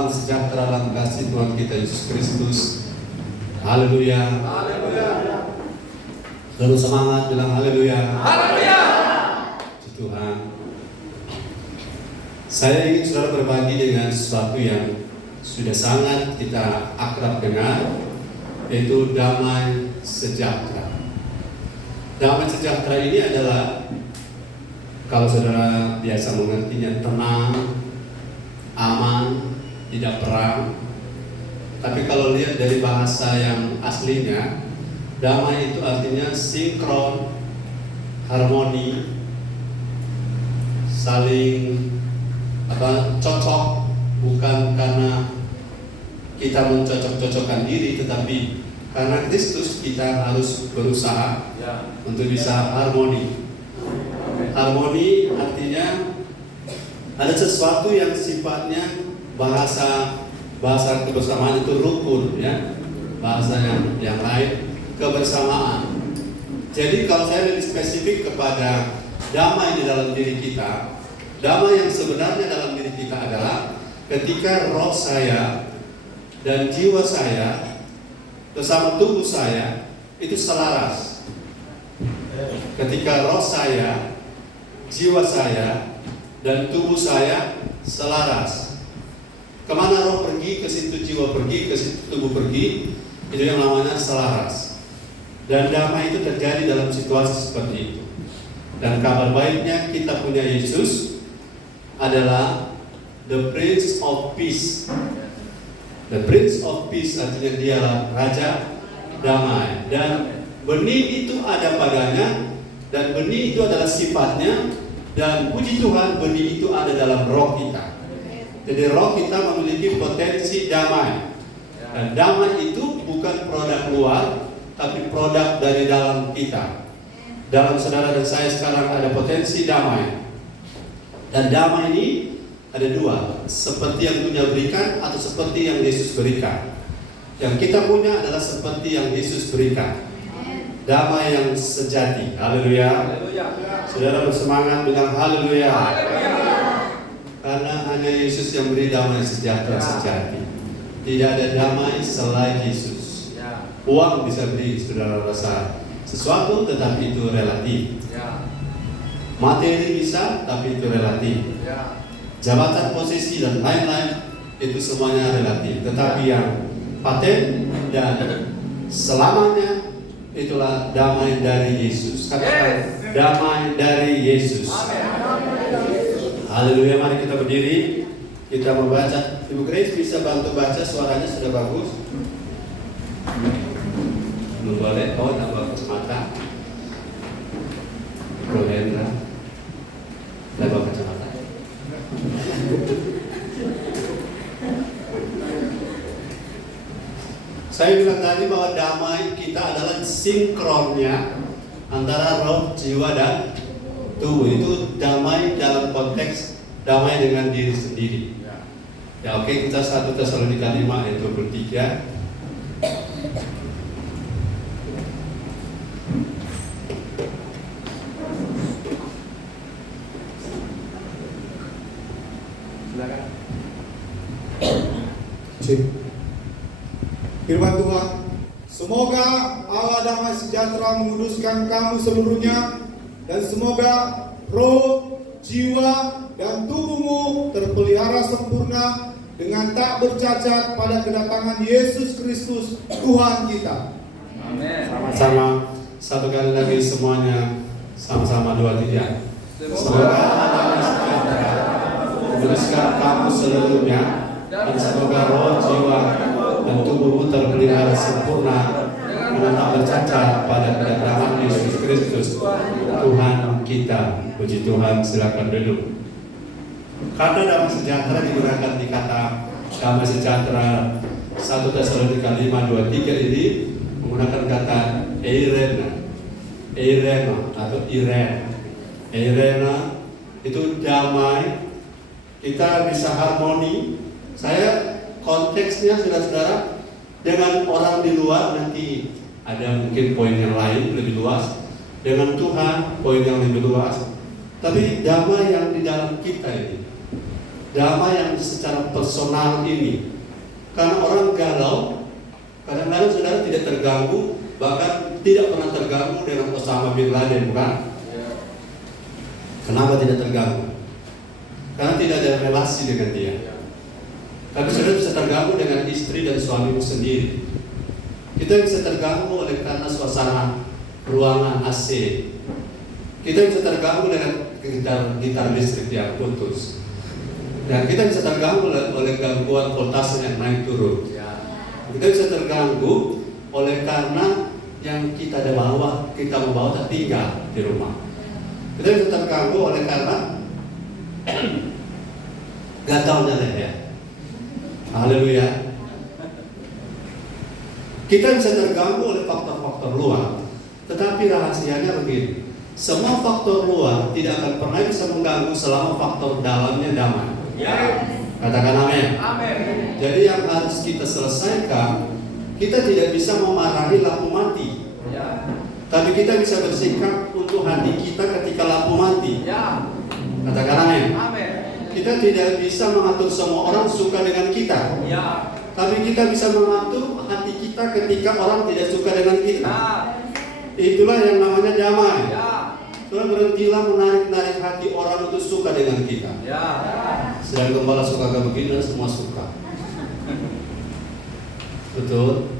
Salam sejahtera dalam kasih Tuhan kita Yesus Kristus. Haleluya. Terus semangat bilang haleluya. Puji Tuhan. Saya ingin saudara berbagi dengan sesuatu yang sudah sangat kita akrab dengar, yaitu damai sejahtera. Damai sejahtera ini adalah, kalau saudara biasa mengertinya, tenang, aman, tidak perang. Tapi kalau lihat dari bahasa yang aslinya, damai itu artinya sinkron, harmoni, saling cocok, bukan karena kita mencocok-cocokkan diri, tetapi karena Kristus kita harus berusaha untuk bisa harmoni. Harmoni artinya ada sesuatu yang sifatnya bahasa kebersamaan itu rukun, ya, bahasa yang lain kebersamaan. Jadi kalau saya lebih spesifik kepada damai di dalam diri kita, damai yang sebenarnya dalam diri kita adalah ketika roh saya dan jiwa saya bersama tubuh saya itu selaras. Ketika roh saya, jiwa saya, dan tubuh saya selaras. Kemana roh pergi, ke situ jiwa pergi, ke situ tubuh pergi, itu yang namanya selaras. Dan damai itu terjadi dalam situasi seperti itu. Dan kabar baiknya kita punya Yesus adalah the Prince of Peace. The Prince of Peace artinya dialah Raja Damai. Dan benih itu ada padanya, dan benih itu adalah sifatnya, dan puji Tuhan benih itu ada dalam roh kita. Jadi roh kita memiliki potensi damai. Dan damai itu bukan produk luar, tapi produk dari dalam kita. Dalam saudara dan saya sekarang ada potensi damai. Dan damai ini ada dua, seperti yang dunia berikan atau seperti yang Yesus berikan. Yang kita punya adalah seperti yang Yesus berikan. Damai yang sejati. Haleluya. Saudara bersemangat bilang haleluya. Karena hanya Yesus yang beri damai sejahtera sejati. Tidak ada damai selain Yesus. Uang bisa beri, saudara rasa sesuatu, tetapi itu relatif. Materi bisa, tapi itu relatif. Jabatan, posisi, dan lain-lain itu semuanya relatif. Tetapi yang paten dan selamanya itulah damai dari Yesus. Katakan damai dari Yesus. Haleluya, mari kita berdiri. Kita membaca. Ibu Grace bisa bantu baca, suaranya sudah bagus. Belum boleh, tambah kacamata. Bro Hendra, tambah kacamata. Saya bilang tadi bahwa damai kita adalah sinkronnya antara roh, jiwa, dan tubuh. Itu damai dalam konteks damai dengan diri sendiri. Ya oke, kita 1 Tesalonika 5 ayat 23. Silakan. Firman Tuhan, semoga Allah damai sejahtera menguduskan kamu seluruhnya, dan semoga roh, jiwa, dan tubuhmu terpelihara sempurna dengan tak bercacat pada kedatangan Yesus Kristus Tuhan kita. Amin. Sama-sama satu kali lagi semuanya, sama-sama 2, 3. Semoga Allah sejahtera menguduskan kamu seluruhnya, dan semoga roh, jiwa, dan tubuhmu terpelihara sempurna dengan tak bercacat pada kedatangan Yesus Kristus Tuhan kita. Puji Tuhan, silakan duduk. Karena damai sejahtera digunakan di kata damai sejahtera 1 Tesalonika 5:23 ini menggunakan kata eirena atau iren. Eirena itu damai, kita bisa harmoni. Saya konteksnya saudara-saudara dengan orang di luar, nanti ada mungkin poin yang lain lebih luas. Dengan Tuhan poin yang lebih luas. Tapi damai yang di dalam kita ini, damai yang secara personal ini. Karena orang galau, kadang-kadang saudara tidak terganggu, bahkan tidak pernah terganggu dengan Osama bin Laden, bukan? Kenapa tidak terganggu? Karena tidak ada relasi dengan dia. Tapi saudara bisa terganggu dengan istri dan suamimu sendiri. Kita bisa terganggu oleh karena suasana ruangan AC. Kita bisa terganggu dengan gitar listrik yang putus. Dan kita bisa terganggu oleh gangguan voltase yang naik turun. Kita bisa terganggu oleh karena yang kita membawa tertinggal di rumah. Kita bisa terganggu oleh karena gatalnya leher. Haleluya. Kita bisa terganggu oleh faktor-faktor luar. Tetapi rahasianya begini, semua faktor luar tidak akan pernah bisa mengganggu selama faktor dalamnya damai. Katakan amin. Jadi yang harus kita selesaikan, kita tidak bisa memarahi lampu mati, tapi kita bisa bersikap untuk hati kita ketika lampu mati. Katakan amin. Kita tidak bisa mengatur semua orang suka dengan kita, tapi kita bisa mengatur hati kita ketika orang tidak suka dengan kita. Itulah yang namanya damai. Saudara, berhentilah menarik hati orang untuk suka dengan kita. Sedang gembala suka gak begini, semua suka. Betul?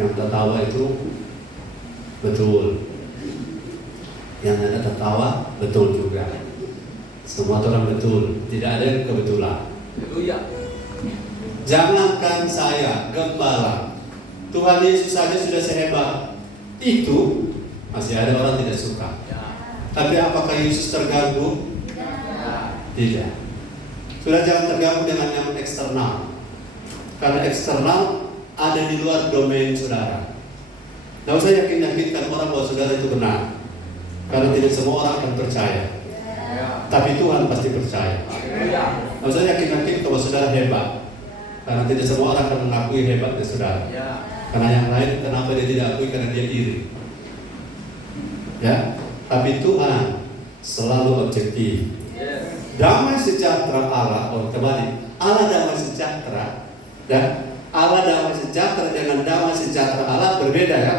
Yang tertawa itu betul. Yang ada tertawa betul juga. Semua orang betul, tidak ada yang kebetulan. Jangankan saya, gembala, Tuhan Yesus saja sudah sehebat itu, masih ada orang tidak suka. Tapi apakah Yesus terganggu? Tidak. Sudah, jangan terganggu dengan yang eksternal, karena eksternal ada di luar domain saudara. Tidak usah yakin-yakinkan orang bahwa saudara itu benar, karena tidak semua orang akan percaya. Tapi Tuhan pasti percaya. Tidak usah yakin-yakin bahwa saudara hebat, karena tidak semua orang akan mengakui hebatnya saudara. Karena yang lain, kenapa dia tidak akui? Karena dia iri. Ya, tapi Tuhan selalu objektif. Damai sejahtera Allah, kembali, Allah damai sejahtera, dan Allah damai sejahtera dengan damai sejahtera Allah berbeda, ya.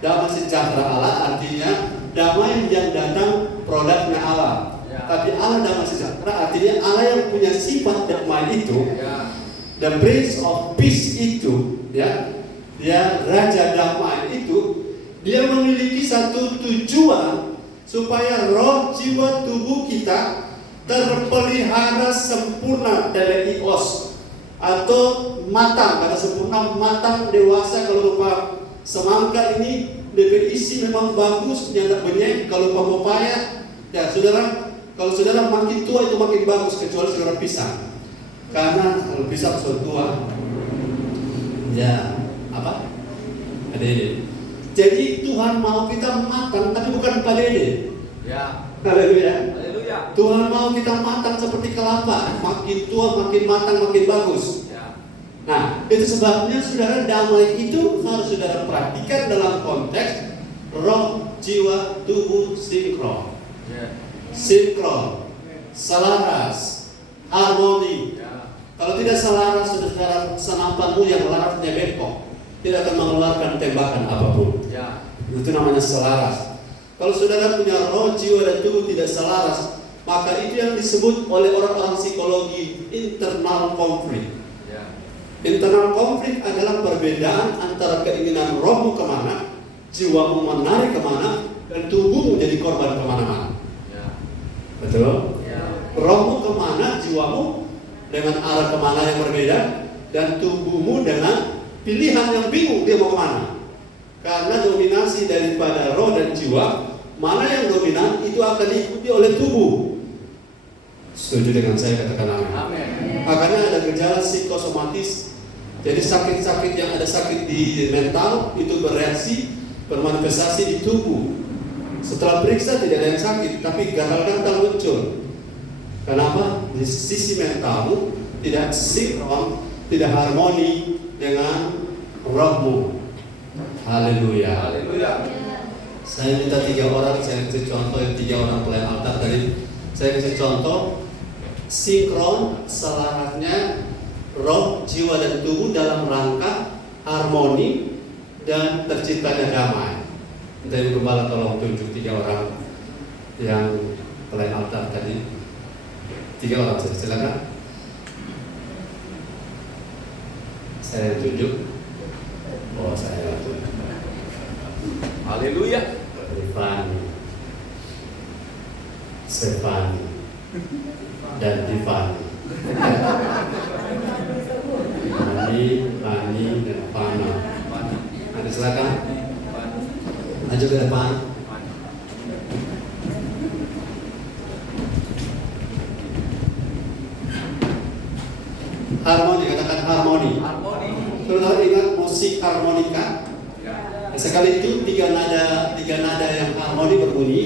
Damai sejahtera Allah artinya damai yang datang produknya Allah. Tapi Allah damai sejahtera artinya Allah yang punya sifat damai itu, the Prince of Peace itu, ya, dia Raja Damai itu, dia memiliki satu tujuan supaya roh, jiwa, tubuh kita terpelihara sempurna, teleios, atau matang. Kata sempurna, matang, dewasa. Kalau rupa semangka ini berisi memang bagus, tidak benyek. Kalau rupa pepaya, ya saudara, kalau saudara makin tua itu makin bagus, kecuali saudara pisang. Karena kalau pisang sudah tua, ya apa? Adede. Jadi Tuhan mau kita matang, tapi bukan padede. Haleluya. Tuhan mau kita matang seperti kelapa, makin tua makin matang makin bagus. Nah, itu sebabnya saudara, damai itu harus saudara perhatikan dalam konteks roh, jiwa, tubuh sinkron. Sinkron, selaras, harmoni. Kalau tidak selaras, saudara, senapanmu yang larasnya bengkok tidak akan mengeluarkan tembakan apapun. Itu namanya selaras. Kalau saudara punya roh, jiwa, dan tubuh tidak selaras, maka itu yang disebut oleh orang-orang psikologi internal konflik. Internal konflik adalah perbedaan antara keinginan rohmu kemana, jiwamu menarik kemana, dan tubuhmu jadi korban kemana-mana. Betul? Rohmu kemana, jiwamu dengan arah kemana yang berbeda, dan tubuhmu dengan pilihan yang bingung dia mau kemana. Karena dominasi daripada roh dan jiwa, mana yang dominan itu akan diikuti oleh tubuh. Setuju dengan saya, katakan amin. Makanya ada gejala psikosomatis. Jadi sakit-sakit yang ada sakit di mental itu bereaksi, bermanifestasi di tubuh. Setelah periksa tidak ada yang sakit, tapi gatal-gatal muncul. Kenapa? Di sisi mentalmu tidak sinkron, tidak harmoni dengan rohmu. Haleluya. Saya minta 3 orang, saya kasih contoh yang 3 orang pelayan altar tadi. Saya kasih contoh sinkron, selaratnya roh, jiwa, dan tubuh dalam rangka harmoni dan terciptanya damai. Dari Gembala tolong tunjuk 3 orang yang pelayan altar tadi. 3 orang, silakan. Saya tunjuk. Oh, saya tunjuk. Haleluya. Rifani, Stefani, dan Divani. Ani, dan Fana. Ada silakan. Maju ke depan. Harmoni, katakan harmoni. Saudara ingat musik harmonika? Sekali itu 3 nada yang harmoni berbunyi,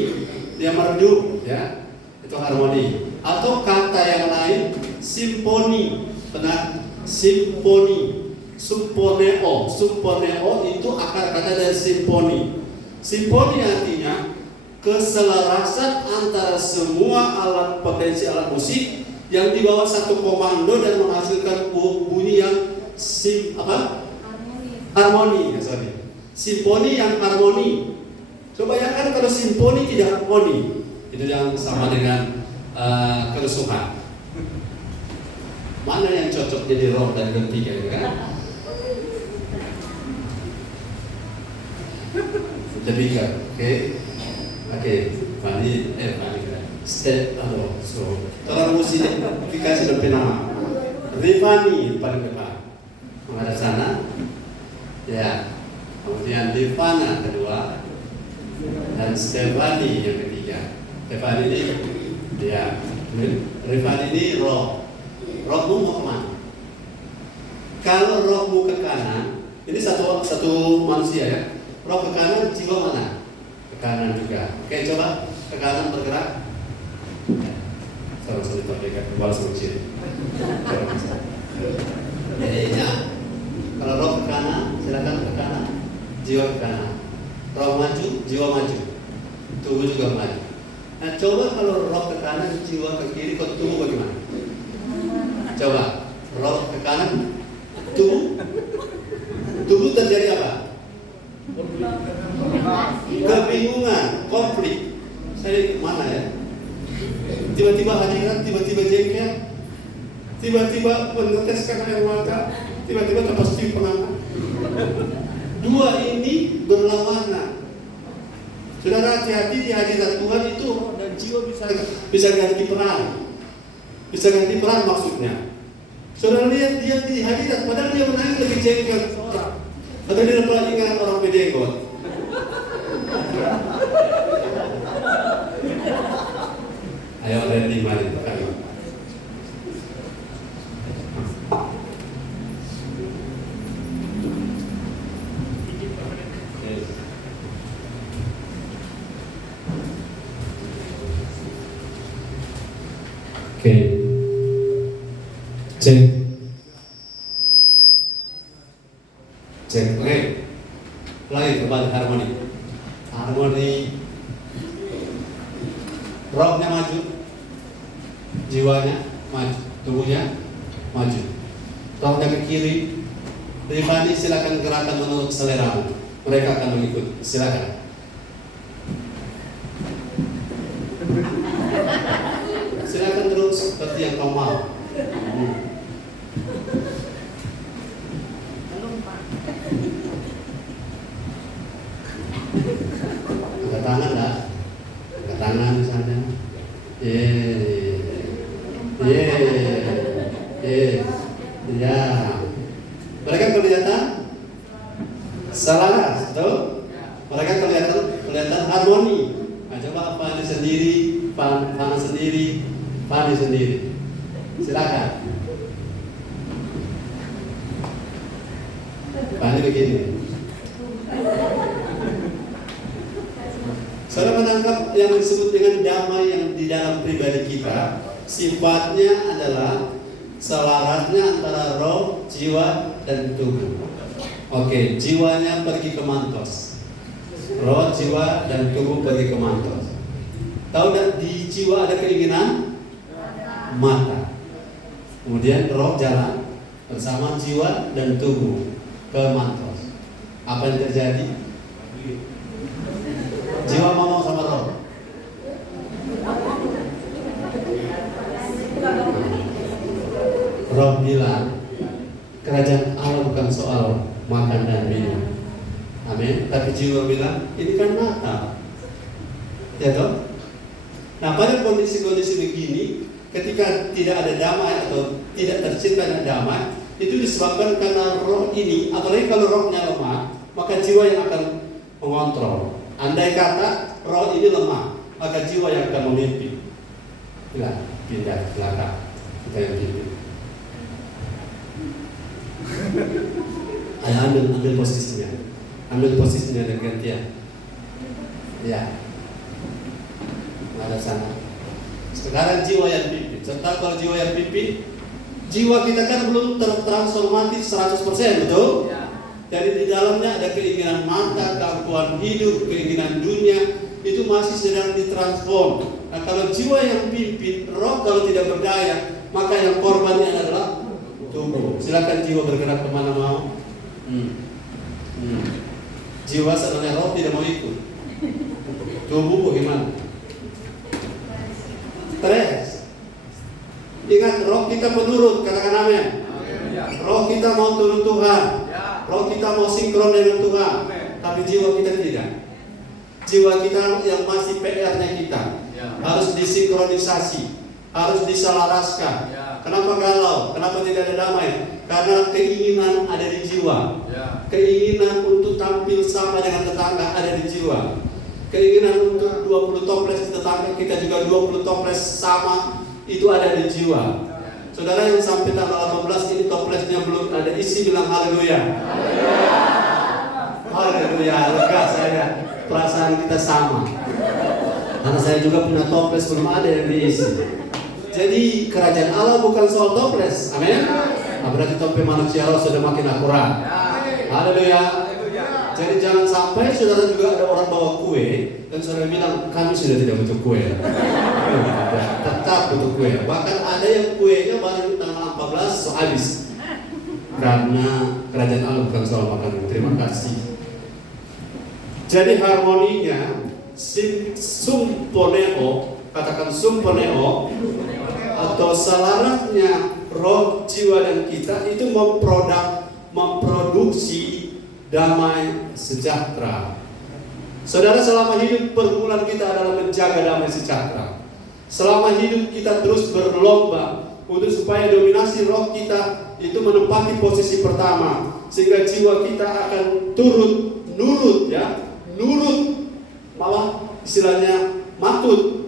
dia merdu, ya, itu harmoni. Atau kata yang lain, simfoni, benar? Simfoni, sumponeo itu akar kata dari simfoni. Simfoni artinya keselarasan antara semua alat potensi alat musik yang di bawah satu komando dan menghasilkan bunyi yang harmoni. Simfoni yang harmoni. Coba bayangkan kalau simfoni tidak harmoni, itu yang sama dengan kerusuhan. Mana yang cocok jadi roh dan ketiga, kan? Ketiga, oke. Fani, step, so, tolong musifikasi dan penama. Rifani paling depan, menghadap sana, ya. Kemudian Divana kedua, dan Stefani yang ketiga. Stefani ini, ya. Rifani ini roh. Rohmu mau kemana? Kalau rohmu ke kanan, ini satu manusia, ya. Roh ke kanan, jiwa mana? Ke kanan juga. Oke, coba ke kanan bergerak. Sorry, terdekat ke bawah kecil. Ya. Kalau roh ke kanan, silakan ke kanan. Jiwa ke kanan. Roh maju, jiwa maju. Tubuh juga maju. Nah, coba kalau roh ke kanan, jiwa ke kiri, kok tubuh bagaimana? Coba, roh ke kanan, tubuh terjadi apa? Kebingungan, konflik. Saya mana ya? Tiba-tiba hadirat, tiba-tiba jengkel, tiba-tiba meneteskan air mata, tiba-tiba terpasti pengamat. Dua ini berlawanan. Saudara, hati-hati di hadirat Tuhan itu roh dan jiwa bisa ganti peran. Bisa ganti peran maksudnya. Saudara lihat dia di hadirat, padahal dia menangis lebih jengkel seorang. Atau dia pernah ingat orang pedenggot. Ayo ready, mari. Oke. Cek. Oke. Lagi kembali harmoni. Rohnya maju, jiwanya maju, tubuhnya maju. Rohnya ke kiri. Rifani, silakan gerakan menurut selera. Mereka akan mengikut. Silakan. Silakan terus seperti yang normal. Angkat tangan lah. Angkat tangan misalnya. Ya. Mereka kelihatan selaras, betul? Mereka kelihatan harmoni. Nah, coba Fani sendiri, Fana sendiri, Fani sendiri. Silakan. Fani begini. Saudara menangkap yang disebut dengan damai yang di dalam pribadi kita, sifatnya adalah selarasnya antara roh, jiwa, dan tubuh. Oke, jiwanya pergi ke mantos. Roh, jiwa, dan tubuh pergi ke mantos. Tahu tidak di jiwa ada keinginan? mata. Kemudian roh jalan bersama jiwa dan tubuh ke mantos. Apa yang terjadi? Jiwa ngomong sama roh. Roh bilang, kerajaan Allah bukan soal makan dan minum. Amin. Tapi jiwa bilang, ini kan Natal. Ya toh? Nah, pada kondisi-kondisi begini, ketika tidak ada damai atau tidak tercipta damai, itu disebabkan karena roh ini, apalagi kalau rohnya lemah, maka jiwa yang akan mengontrol. Andai kata roh ini lemah, maka jiwa yang akan memimpin. Pindah ke belakang, kita yang pimpin. Ayo ambil posisinya dan gantian. Ya. Ada sana. Sekarang jiwa yang pimpin. Serta kalau jiwa yang pimpin, jiwa kita kan belum tertransformasi 100%, betul? Ya. Jadi di dalamnya ada keinginan mata, keakuan hidup, keinginan dunia, itu masih sedang ditransform. Nah, kalau jiwa yang pimpin, roh kalau tidak berdaya, maka yang korbannya adalah tubuh. Silakan jiwa bergerak kemana mau. Jiwa sebenarnya roh tidak mau ikut. Tubuh bagaimana? Stres. Ingat, roh kita menurut, katakan amin. Roh kita mau turun Tuhan. Roh kita mau sinkron dengan Tuhan. Tapi jiwa kita tidak. Jiwa kita yang masih PR-nya kita harus disinkronisasi, harus diselaraskan. Kenapa galau? Kenapa tidak ada damai? Karena keinginan ada di jiwa. Keinginan untuk tampil sama dengan tetangga ada di jiwa. Keinginan untuk 20 toples di tetangga kita juga 20 toples sama, itu ada di jiwa. Saudara yang sampai tanggal 18 ini toplesnya belum ada isi, bilang haleluya. Haleluya, lega saya. Perasaan kita sama. Karena saya juga punya toples belum ada yang diisi. Jadi kerajaan Allah bukan soal toples, amin. Nah, berarti toples manusia roh sudah makin akurat. Haleluya. Jadi jangan sampai saudara juga ada orang bawa kue dan saudara bilang kami sudah tidak butuh kue. Tetap butuh kue. Bahkan ada yang kuenya baru tanggal 14 so habis. Karena kerajaan Allah bukan soal makanan. Terima kasih. Jadi harmoninya sumponeo, katakan sumponeo, atau selarasnya roh, jiwa dan kita itu memproduksi damai sejahtera. Saudara, selama hidup pergumulan kita adalah menjaga damai sejahtera. Selama hidup kita terus berlomba untuk supaya dominasi roh kita itu menempati posisi pertama, sehingga jiwa kita akan nurut, malah istilahnya patut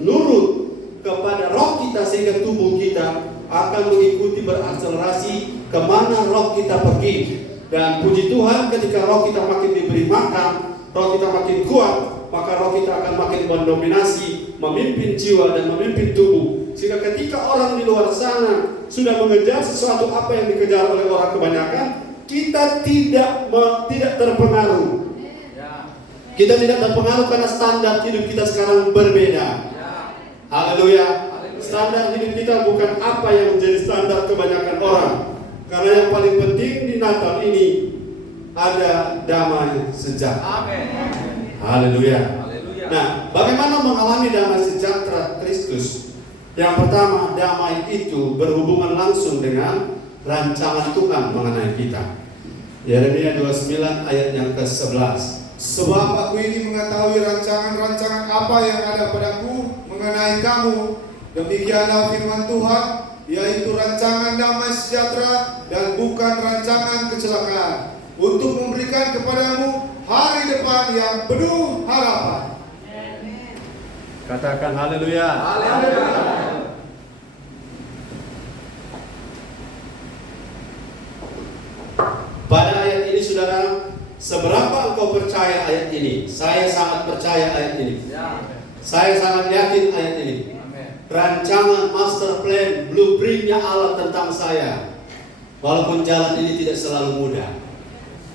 nurut kepada roh kita, sehingga tubuh kita akan mengikuti berakselerasi kemana roh kita pergi. Dan puji Tuhan, ketika roh kita makin diberi makan, roh kita makin kuat, maka roh kita akan makin mendominasi, memimpin jiwa dan memimpin tubuh. Sehingga ketika orang di luar sana sudah mengejar sesuatu apa yang dikejar oleh orang kebanyakan, kita tidak terpengaruh. Kita tidak terpengaruh karena standar hidup kita sekarang berbeda. Haleluya. Standar hidup kita bukan apa yang menjadi standar kebanyakan orang. Karena yang paling penting di Natal ini ada damai sejahtera. Amin. Haleluya. Nah, bagaimana mengalami damai sejahtera Kristus? Yang pertama, damai itu berhubungan langsung dengan rancangan Tuhan mengenai kita. Yeremia 29 ayat yang ke-11. Sebab aku ini mengetahui rancangan-rancangan apa yang ada padaku mengenai kamu. Demikianlah firman Tuhan, yaitu rancangan damai sejahtera dan bukan rancangan kecelakaan, untuk memberikan kepadamu hari depan yang penuh harapan. Katakan haleluya. Pada ayat ini saudara, seberapa engkau percaya ayat ini? Saya sangat percaya ayat ini. Saya sangat yakin ayat ini. Rancangan master plan, blueprintnya Allah tentang saya. Walaupun jalan ini tidak selalu mudah.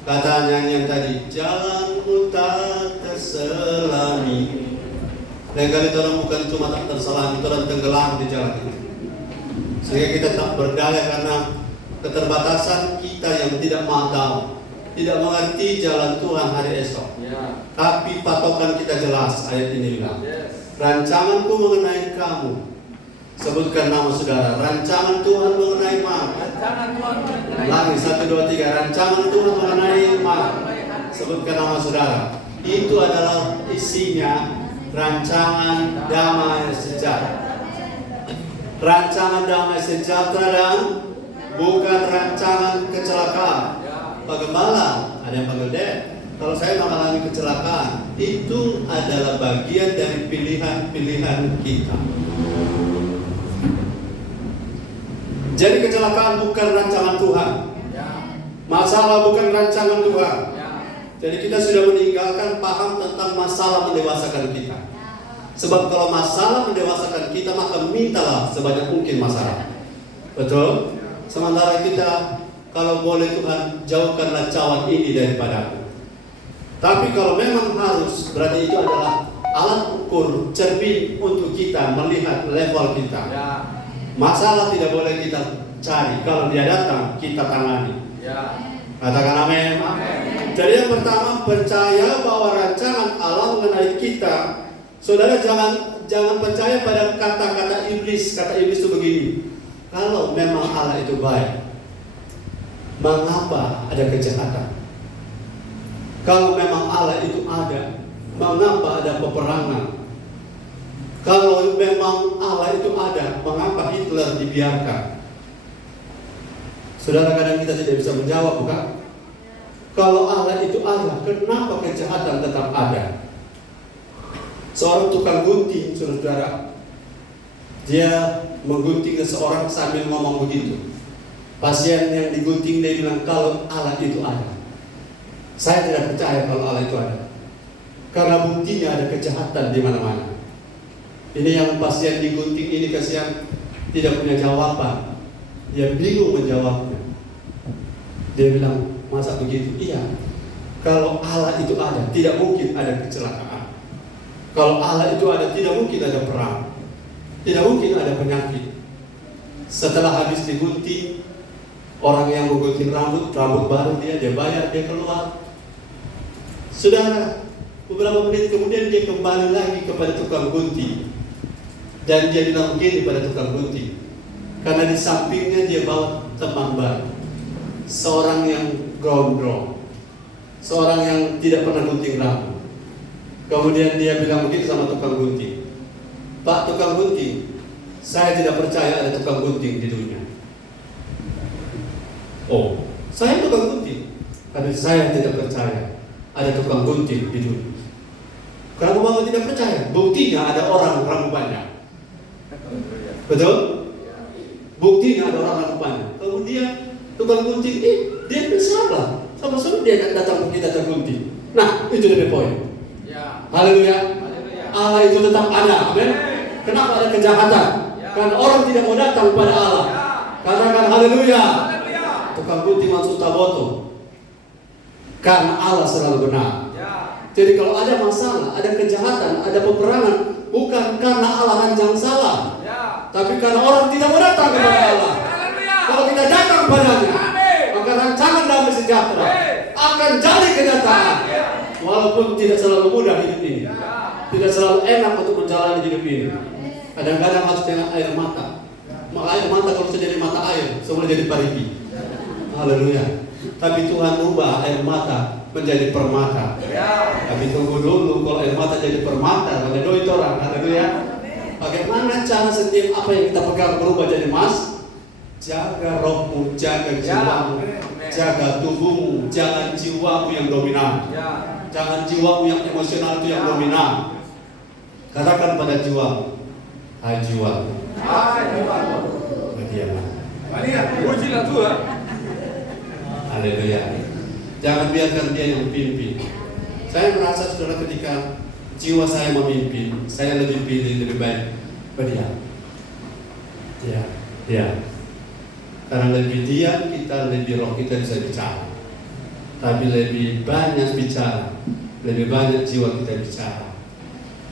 Kata nyanyian tadi, jalanmu tak terselami. Dan kali orang bukan cuma tak terselami, orang tenggelam di jalan ini. Sehingga kita tak berdaya karena keterbatasan kita yang tidak mau tahu, tidak mengerti jalan Tuhan hari esok. Tapi patokan kita jelas, ayat ini bilang, rancanganku mengenai kamu. Sebutkan nama saudara, rancangan Tuhan mengenai Ma. Lagi 1, 2, 3, rancangan Tuhan mengenai Ma. Sebutkan nama saudara. Itu adalah isinya rancangan damai sejahtera. Rancangan damai sejahtera dan bukan rancangan kecelakaan. Pak Gembala, ada yang panggil Dek. Kalau saya mengalami kecelakaan, itu adalah bagian dari pilihan-pilihan kita. Jadi kecelakaan bukan rancangan Tuhan. Masalah bukan rancangan Tuhan. Jadi kita sudah meninggalkan paham tentang masalah mendewasakan kita. Sebab kalau masalah mendewasakan kita, maka mintalah sebanyak mungkin masalah. Betul? Sementara kita, kalau boleh Tuhan, jauhkanlah cawan ini daripadaku. Tapi kalau memang harus, berarti itu adalah alat ukur cermin untuk kita melihat level kita. Masalah tidak boleh kita cari. Kalau dia datang, kita tangani. Katakan amin. Jadi yang pertama, percaya bahwa rancangan Allah mengenai kita. Saudara jangan percaya pada kata-kata iblis. Kata iblis itu begini, kalau memang Allah itu baik, mengapa ada kejahatan? Kalau memang Allah itu ada, mengapa ada peperangan? Kalau memang Allah itu ada, mengapa Hitler dibiarkan? Saudara, kadang kita tidak bisa menjawab, bukan? Kalau Allah itu ada, kenapa kejahatan tetap ada? Seorang tukang gunting, saudara, dia menggunting seseorang sambil ngomong begitu. Pasien yang digunting dia bilang, kalau Allah itu ada. Saya tidak percaya kalau Allah itu ada, karena buktinya ada kejahatan di mana-mana. Ini yang pasien digunting ini kasihan, tidak punya jawaban. Dia bingung menjawabnya. Dia bilang, masa begitu? Iya. Kalau Allah itu ada, tidak mungkin ada kecelakaan. Kalau Allah itu ada, tidak mungkin ada perang. Tidak mungkin ada penyakit. Setelah habis digunting, orang yang menggunting rambut baru dia bayar, dia keluar. Saudara, beberapa menit kemudian dia kembali lagi kepada tukang gunting. Dan dia bilang begini pada tukang gunting, karena di sampingnya dia bawa teman baru, seorang yang gondrong, seorang yang tidak pernah gunting rambut. Kemudian dia bilang begini sama tukang gunting, Pak tukang gunting, saya tidak percaya ada tukang gunting di dunia. Oh, saya tukang gunting, tapi saya tidak percaya ada tukang gunting di dunia. Kenapa Bapak tidak percaya? Buktinya ada orang rambut banyak. Betul? Buktinya ada orang rambut banyak. Kemudian tukang gunting, dia bersalah. Sama-sama dia datang ke kita tergunting. Nah, itu lebih poin. Haleluya. Allah itu tetap ada. Amin. Kenapa ada kejahatan? Karena orang tidak mau datang kepada Allah. Katakan haleluya. Tukang gunting maksud taboto. Karena Allah selalu benar. Jadi kalau ada masalah, ada kejahatan, ada peperangan, bukan karena Allah rancang salah, tapi karena orang tidak mau datang kepada Allah. Kalau kita datang padanya, maka rancangan damai sejahtera akan jadi kenyataan. Walaupun tidak selalu mudah hidup ini, tidak selalu enak untuk menjalani hidup ini. Kadang-kadang harus dengan air mata. Air mata kalau sudah jadi mata air, semua jadi parigi. Haleluya. Tapi Tuhan ubah air mata menjadi permata. Tapi tunggu dulu, kalau air mata jadi permata, ada doi orang. Haleluya. Bagaimana cara setiap apa yang kita pegang berubah jadi emas? Jaga rohmu, jaga jiwamu, jaga tubuhmu, jangan jiwamu yang dominan. Jangan jiwamu yang emosional itu yang dominan. Katakan pada jiwamu, hai jiwamu, berdiamlah. Pujilah Tuhan. Haleluya. Jangan biarkan dia yang pimpin. Saya merasa saudara ketika jiwa saya memimpin, saya lebih lebih baik berdiam. Ya. Karena lebih diam kita, lebih roh kita bisa bicara. Tapi lebih banyak bicara, lebih banyak jiwa kita bicara.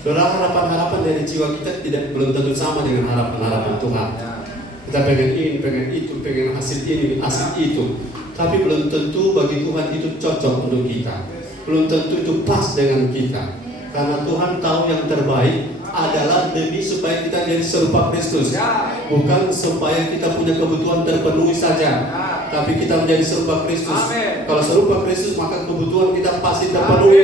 Saudara, harapan-harapan dari jiwa kita belum tentu sama dengan harapan-harapan Tuhan. Kita pengen ini, pengen itu, pengen hasil ini, hasil itu. Tapi belum tentu bagi Tuhan itu cocok untuk kita. Belum tentu itu pas dengan kita. Karena Tuhan tahu yang terbaik adalah demi supaya kita jadi serupa Kristus. Bukan supaya kita punya kebutuhan terpenuhi saja, tapi kita menjadi serupa Kristus. Kalau serupa Kristus maka kebutuhan kita pasti terpenuhi.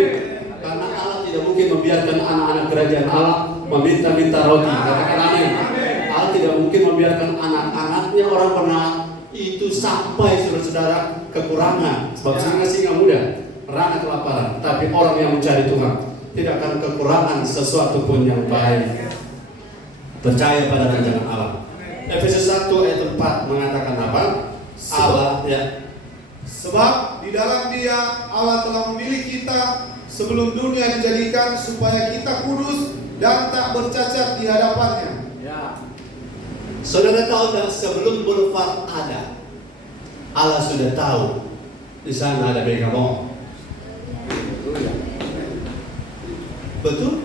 Karena Allah tidak mungkin membiarkan anak-anak kerajaan Allah meminta-minta roti. Katakan amin. Allah tidak mungkin membiarkan anak-anaknya orang benar itu sampai saudara-saudara kekurangan. Sebab singa-singa muda merana kelaparan, tapi orang yang mencari Tuhan tidak akan kekurangan sesuatu pun yang baik. Percaya pada rancangan Allah. Efesus 1 ayat 4 mengatakan apa? Allah ya. Sebab di dalam Dia Allah telah memilih kita sebelum dunia dijadikan supaya kita kudus dan tak bercacat di hadapannya. Saudara tahu tak, sebelum boulevard ada, Allah sudah tahu di sana ada Megamall. Betul?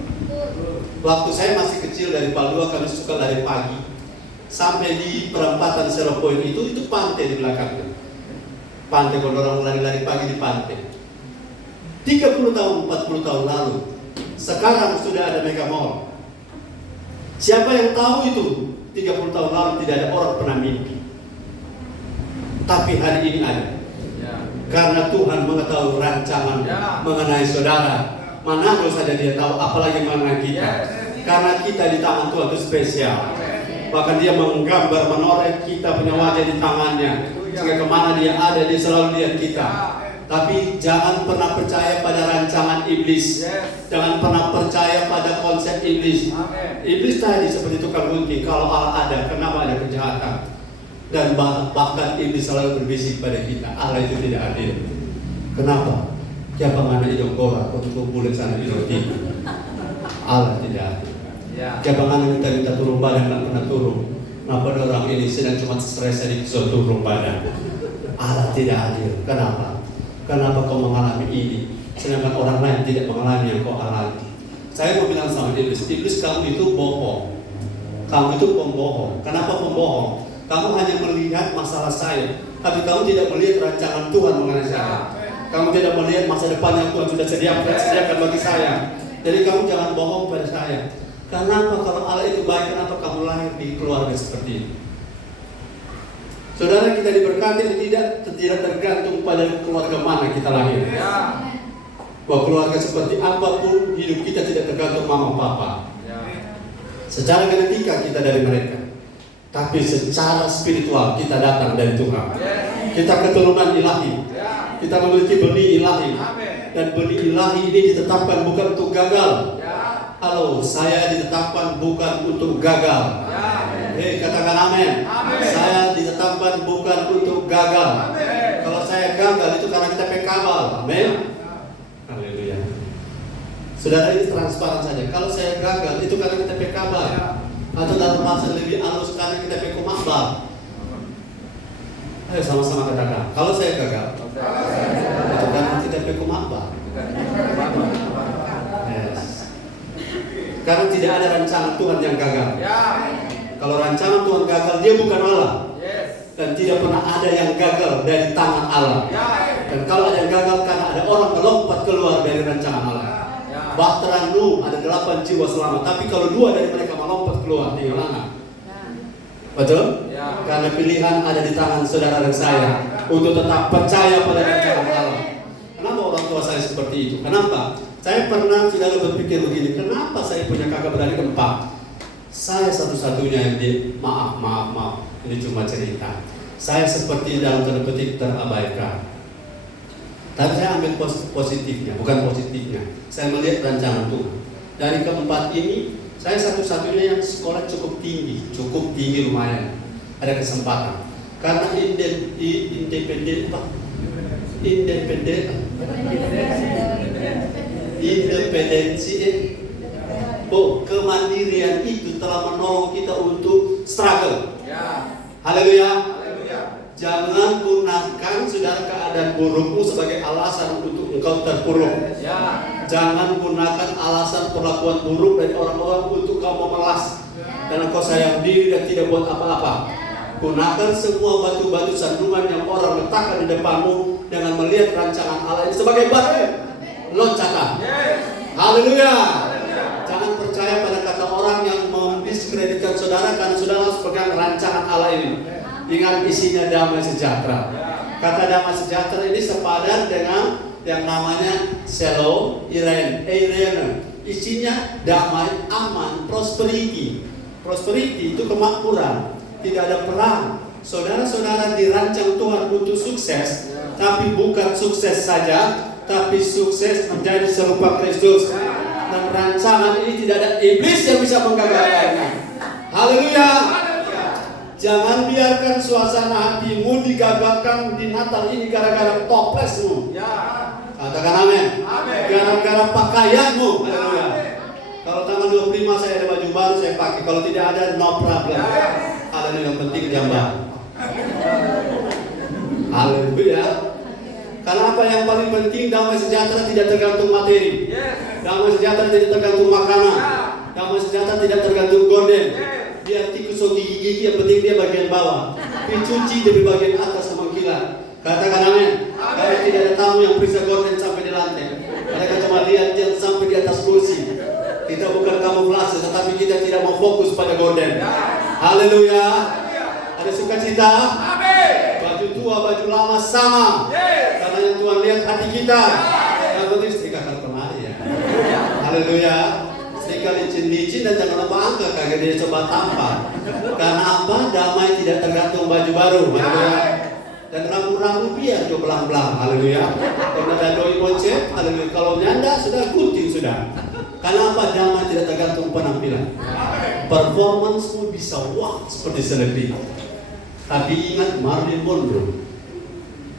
Waktu saya masih kecil dari Palua, kami suka lari pagi sampai di perempatan Zero Point itu pantai di belakangnya. Pantai, kalau orang lari-lari pagi di pantai. 30 tahun, 40 tahun lalu, sekarang sudah ada Megamall. Siapa yang tahu itu? 30 tahun lalu tidak ada orang pernah mimpi. Tapi hari ini ada. Karena Tuhan mengetahui rancangan mengenai saudara. Mana saja Dia tahu, apalagi mengenai kita. Karena kita di tangan Tuhan itu spesial. Bahkan Dia menggambar, menoreh kita punya wajah di tangannya. Sehingga kemana Dia ada, Dia selalu lihat kita. Tapi jangan pernah percaya pada rancangan iblis. Jangan pernah percaya pada konsep iblis. Iblis tadi seperti tukang gunting. Kalau Allah ada, kenapa ada kejahatan? Dan bahkan iblis selalu berbisik pada kita, Allah itu tidak adil. Kenapa? Siapa mana hidung korak untuk bulan sana hidung tinggi. Allah tidak adil. Siapa mana minta turun badan tak pernah turun. Kenapa orang ini sedang cuma stres sedikit turun badan? Allah tidak adil. Kenapa? Kenapa kau mengalami ini, sedangkan orang lain tidak mengalami yang kau alami? Saya mau bilang sama iblis, kamu itu bohong. Kamu itu pembohong. Kenapa pembohong? Kamu hanya melihat masalah saya, tapi kamu tidak melihat rancangan Tuhan mengenai saya. Kamu tidak melihat masa depan yang Tuhan sudah sediakan bagi saya. Jadi kamu jangan bohong pada saya. Kenapa kalau Allah itu baik, kenapa kamu lahir di keluarga seperti ini? Saudara, kita diberkati atau tidak tergantung pada keluarga mana kita lahir. Bahwa keluarga seperti apapun, hidup kita tidak tergantung mama papa. Secara genetika kita dari mereka, tapi secara spiritual kita datang dari Tuhan. Kita keturunan ilahi. Kita memiliki benih ilahi. Dan benih ilahi ini ditetapkan bukan untuk gagal. Halo, saya ditetapkan bukan untuk gagal. Katakan amin. Saya ditetapkan bukan untuk gagal. Kalau saya gagal itu karena kita pekabal. Amin. Haleluya. Saudara, ini transparan saja. Kalau saya gagal itu karena kita pekabal. Atau dalam bahasa lebih halus karena kita pekumabal. Ayo sama-sama katakan. Kalau saya gagal itu karena kita pekumabal. Yes. Karena tidak ada rancangan Tuhan yang gagal. Kalau rancangan Tuhan gagal, Dia bukan Allah. Dan tidak pernah ada yang gagal dari tangan Allah. Dan kalau ada yang gagal karena ada orang melompat keluar dari rancangan Allah. Bahtera Nuh ada 8 jiwa selamat, tapi kalau 2 dari mereka melompat keluar, tinggal anak. Betul? Karena pilihan ada di tangan saudara dan saya untuk tetap percaya pada rancangan Allah. Kenapa orang tua saya seperti itu? Kenapa? Saya pernah saudara berpikir begini, kenapa saya punya kakak beradik 4? Saya satu-satunya yang maaf, ini cuma cerita. Saya seperti dalam tanda petik terabaikan. Tapi saya ambil positifnya, bukan positifnya. Saya melihat rancangan Tuhan. Dari keempat ini, saya satu-satunya yang sekolah cukup tinggi lumayan. Ada kesempatan. Karena independensi kemandirian itu telah menolong kita untuk struggle. Haleluya. Jangan gunakan saudara keadaan burukmu sebagai alasan untuk engkau terpuruk. Jangan gunakan alasan perlakuan buruk dari orang-orang untuk kau memelas dan engkau sayang diri dan tidak buat apa-apa. Gunakan semua batu-batu sandungan yang orang letakkan di depanmu dengan melihat rancangan Allah ini sebagai batu loncatan. Haleluya. Jangan percaya pada kata orang yang mendiskreditkan saudara karena saudara harus pegang rancangan Allah ini. Ingat isinya damai sejahtera. Kata damai sejahtera ini sepadan dengan yang namanya Shalom Irene. Isinya damai, aman, prosperity. Prosperity itu kemakmuran, tidak ada perang. Saudara-saudara dirancang Tuhan untuk sukses, tapi bukan sukses saja, tapi sukses menjadi serupa Kristus. Dan rancangan ini tidak ada iblis yang bisa menggagalkannya. Haleluya. Jangan biarkan suasana hatimu digagalkan di Natal ini gara-gara toplesmu. Katakan amin. Gara-gara pakaianmu. Haleluya. Kalau tanggal 25 saya ada baju baru saya pakai. Kalau tidak ada, no problem. Haleluya, yang penting gambar. Haleluya. Karena apa yang paling penting, damai sejahtera tidak tergantung materi. Damai sejahtera tidak tergantung makanan. Damai sejahtera tidak tergantung gorden. Biar tikus gigi-gigi, yang penting dia bagian bawah. Dicuci dari bagian atas sama kilat. Katakan amin. Karena tidak ada tamu yang periksa gorden sampai di lantai. Mereka cuma lihat yang sampai di atas kursi. Kita bukan kamuflase, tetapi kita tidak mau fokus pada gorden. Haleluya. Ada sukacita. Baju tua, baju lama sama. Karena yang Tuhan lihat hati kita. Yang penting setrika kalau kemari ya. Haleluya. Setrika licin-licin dan jangan lupa angka kagak dia coba tampar. Karena apa? Damai tidak tergantung baju baru. Haleluya. Dan rambut-rambut biar coba belang-belang. Haleluya. Karena ada doi bocet. Haleluya. Kalau nyanda sudah gunting sudah. Karena apa? Damai tidak tergantung penampilan. Performance-mu bisa wah seperti selebriti. Tapi ingat Marilyn Monroe,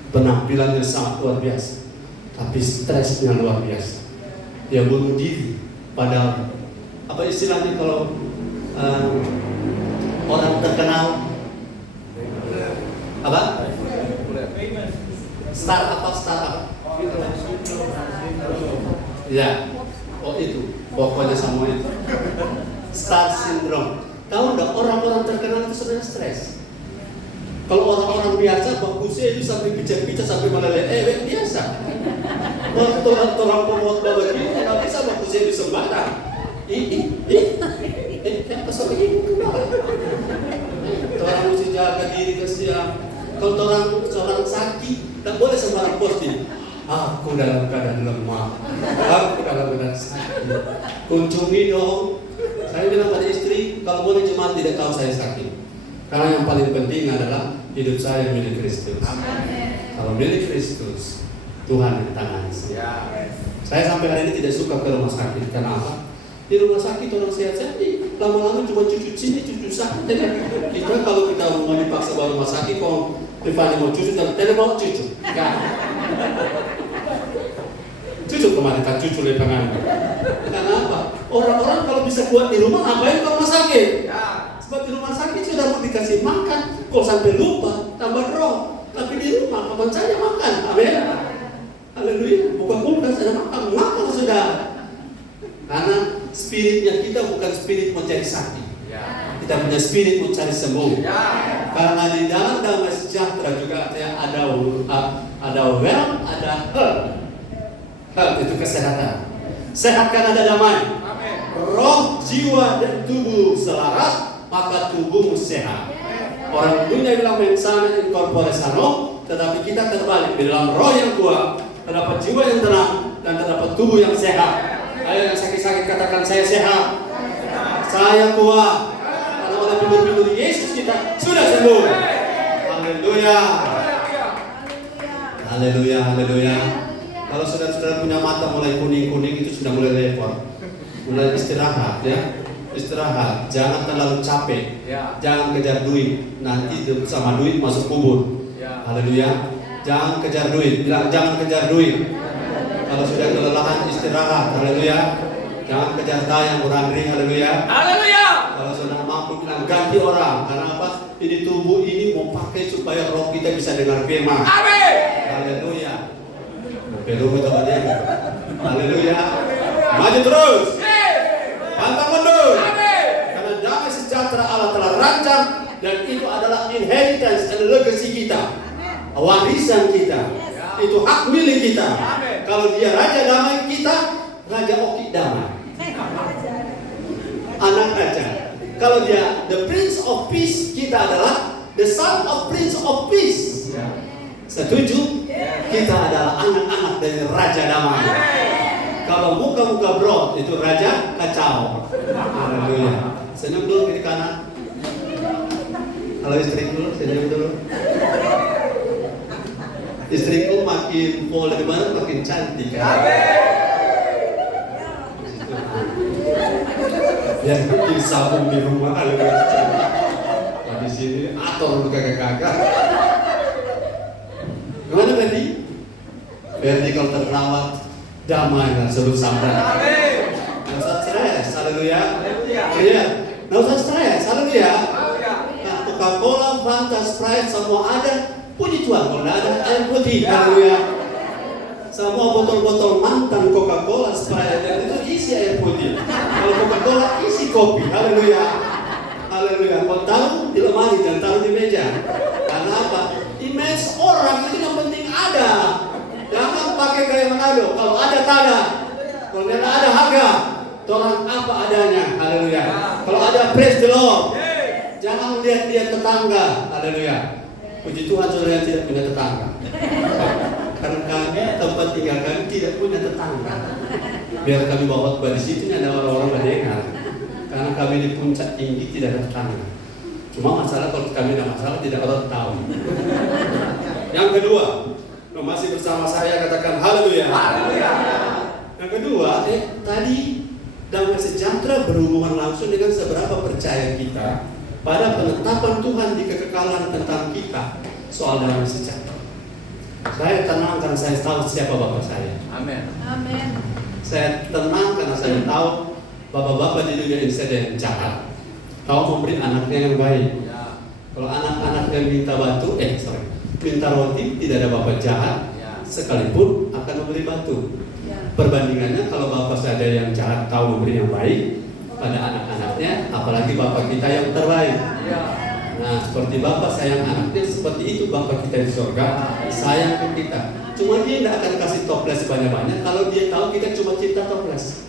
penampilannya sangat luar biasa, tapi stresnya luar biasa. Dia bunuh diri. Padahal apa istilahnya kalau orang terkenal apa? Startup. Ya, oh itu pokoknya semua itu. Star syndrome. Tahu nggak orang-orang terkenal itu sebenarnya stres. Kalau orang-orang biasa bagusnya itu sampai picat-picat sampai meleleh, biasa. Orang pemotong begini nggak bisa bagusnya itu sembarang. Apa sampai ibu orang mesti jaga diri kesian. Kalau seorang sakit, tak boleh sembarang posting. Aku dalam keadaan lemah. Aku dalam keadaan sakit. Kunjungi dong. Saya bilang pada istri, kalau boleh jemaat tidak tahu saya sakit. Karena yang paling penting adalah hidup saya milik Kristus. Kalau milik Kristus, Tuhan yang tangani saya. Saya sampai hari ini tidak suka ke rumah sakit. Karena apa? Di rumah sakit orang sehat-sehat, lama-lama cuma cucu sini, cucu sana. Kita kalau kita mau dipaksa bawa rumah sakit, kalau Tiffany mau cucu, tidak mau cucu. Enggak. Cucu kemana? Kan cucu lepangan. Karena apa? Orang-orang kalau bisa buat di rumah, ngapain ke rumah sakit? Sebab di rumah sakit sudah mau dikasih makan. Kok sampai lupa, tambah roh. Tapi di rumah, kapan saja makan. Amin. Haleluya. Buka kulkas ada makan sudah. Karena spiritnya kita bukan spirit mencari sakit. Kita punya spirit mencari sembuh. Karena di dalam damai sejahtera juga ada well, ada health. Health itu kesehatan. Sehatkan ada damai. Roh, jiwa, dan tubuh selaras, maka tubuhmu sehat. Orang dunia bilang mensana in corpore sano, tetapi kita terbalik. Di dalam roh yang kuat, terdapat jiwa yang tenang, dan terdapat tubuh yang sehat. Ayo yang sakit-sakit katakan, saya sehat. Saya kuat. Karena oleh figur-figur Yesus kita sudah sembuh. Haleluya. Haleluya, haleluya. Kalau saudara-saudara punya mata mulai kuning-kuning, itu sudah mulai lepor. Mulai istirahat ya. Istirahat, jangan terlalu capek. Jangan kejar duit. Nanti sama duit masuk kubur. Haleluya. Jangan kejar duit. Bilang jangan kejar duit. Kalau sudah kelelahan istirahat. Haleluya. Jangan kejar tayang orang ring. Haleluya. Haleluya. Kalau sudah mampu bilang ganti orang. Karena apa? Ini tubuh ini mau pakai supaya roh kita bisa dengar firman. Amin. Haleluya. Belum betul dia. Haleluya. Maju terus. Pantang mundur. Karena damai sejahtera Allah telah rancang Dan itu adalah inheritance dan legacy kita. Warisan kita. Itu hak milik kita. Kalau dia raja damai, kita raja oki damai. Anak raja. Kalau dia the prince of peace, kita adalah the son of prince of peace. Setuju? Kita adalah anak-anak dari raja damai. Kalau muka-muka broad itu raja kacau. Haleluya. Senyum dulu kiri kanan. Halo istriku, senyum dulu. Istriku makin pola di mana makin cantik kan? Yang bikin sabun di rumah haleluya. Nah, di sini ator lu kagak-kagak. Gimana Berdi? Berdi kalau terawat damai dan selalu sampai. Nggak usah stres, haleluya. Iya, nggak usah stres, haleluya. Nah, Coca-Cola, Fanta, Sprite semua ada. Puji Tuhan, kalau nggak ada air putih, haleluya. Semua botol-botol mantan Coca-Cola, Sprite itu isi air putih. Kalau Coca-Cola isi kopi, haleluya. Haleluya. Kau taruh di lemari dan taruh di meja. Karena apa? Image orang itu yang penting ada. Jangan pakai gaya Manado. Kalau ada tak ada. Kalau tidak ada harga. Orang apa adanya. Haleluya. Kalau ada praise the Lord. Jangan lihat-lihat tetangga. Haleluya. Puji Tuhan saudara yang tidak punya tetangga. Karena kami tempat tinggal kami tidak punya tetangga. Biar kami bawa khotbah di situ ada orang-orang mendengar. Karena kami di puncak tinggi tidak ada tetangga. Cuma masalah kalau kami ada masalah tidak orang tahu. Yang kedua, masih bersama saya katakan haleluya. Yang kedua, tadi damai sejahtera berhubungan langsung dengan seberapa percaya kita pada penetapan Tuhan di kekekalan tentang kita soal damai sejahtera. Saya tenang karena saya tahu siapa Bapak saya. Amin. Saya tenang karena saya tahu Bapak-bapak di dunia ini ada yang jahat. Tahu memberi anaknya yang baik. Kalau anak-anaknya minta batu, minta roti, tidak ada bapak jahat, sekalipun akan memberi batu. Perbandingannya kalau bapak ada yang jahat tahu memberi yang baik pada anak-anaknya, apalagi bapak kita yang terbaik. Nah, seperti bapak sayang anaknya, seperti itu bapak kita di surga sayang ke kita. Cuma dia tidak akan kasih toples banyak-banyak kalau dia tahu kita cuma cinta toples.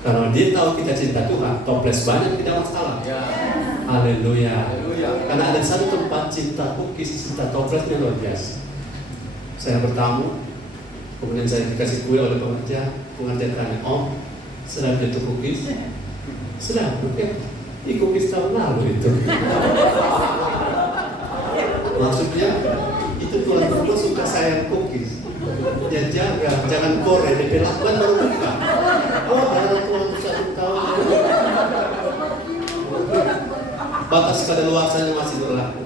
Kalau dia tahu kita cinta Tuhan, toples banyak tidak masalah. Haleluya. Karena ada satu tempat cinta cookies, cinta toplesnya luar biasa. Saya bertamu, kemudian saya dikasih kue oleh pengerja tanya, Om, sedang jatuh cookies? Sedang, oke. Ini cookies tahun lalu itu. Maksudnya, itu tuan rumah suka sayang cookies. Dia jaga, jangan korek, DP 8 baru buka. Oh, ada waktu 1 tahun. Batas kadaluarsanya masih berlaku.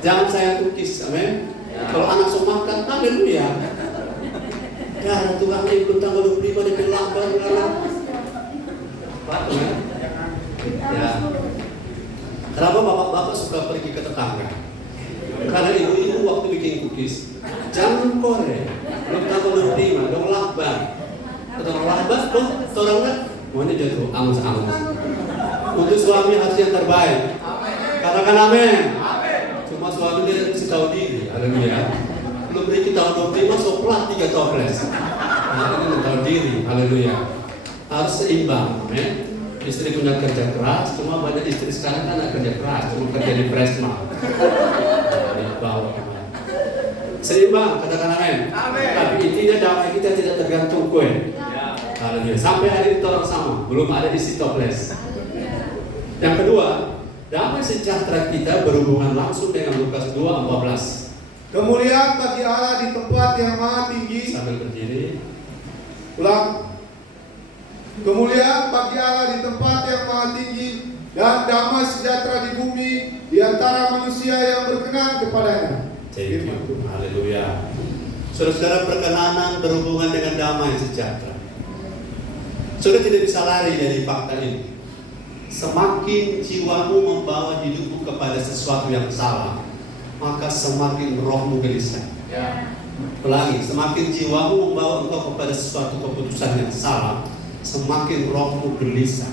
Jangan sayang cookies, amin. Kalau anak sok makan, haleluya. Ya, Tuhan ini belum tanggal 25 DP 8. Patuh ya? Ya. Kenapa bapak-bapak suka pergi ke tetangga? Karena ibu-ibu waktu bikin cookies, jangan korek, belum tanggal 25, dong lakban. Ketemu lakban, dong, orang kan? Maunya jatuh, angus-angus. Untuk suami harus yang terbaik. Katakan amin. Cuma suami dia mesti tahu diri, haleluya. Belum beri tahun 25, soplat 3 toples. Nah, ini tahu diri, haleluya. Harus seimbang, amin. Istri punya kerja keras, cuma banyak istri sekarang kan tidak kerja keras, cuma kerja di Presma. Seimbang, katakan amin. Tapi intinya damai kita tidak tergantung kue. Haleluya. Sampai hari ini orang sama, belum ada isi toples. Yang kedua, damai sejahtera kita berhubungan langsung dengan Lukas 2:14. Kemuliaan bagi Allah di tempat yang maha tinggi. Sambil berdiri. Ulang. Kemuliaan bagi Allah di tempat yang maha tinggi dan damai sejahtera di bumi di antara manusia yang berkenan kepadanya. Haleluya. Saudara-saudara, perkenanan berhubungan dengan damai sejahtera. Saudara tidak bisa lari dari fakta ini. Semakin jiwamu membawa hidupmu kepada sesuatu yang salah, maka semakin rohmu gelisah. Ulangi, semakin jiwamu membawa engkau kepada sesuatu keputusan yang salah, semakin rohmu gelisah.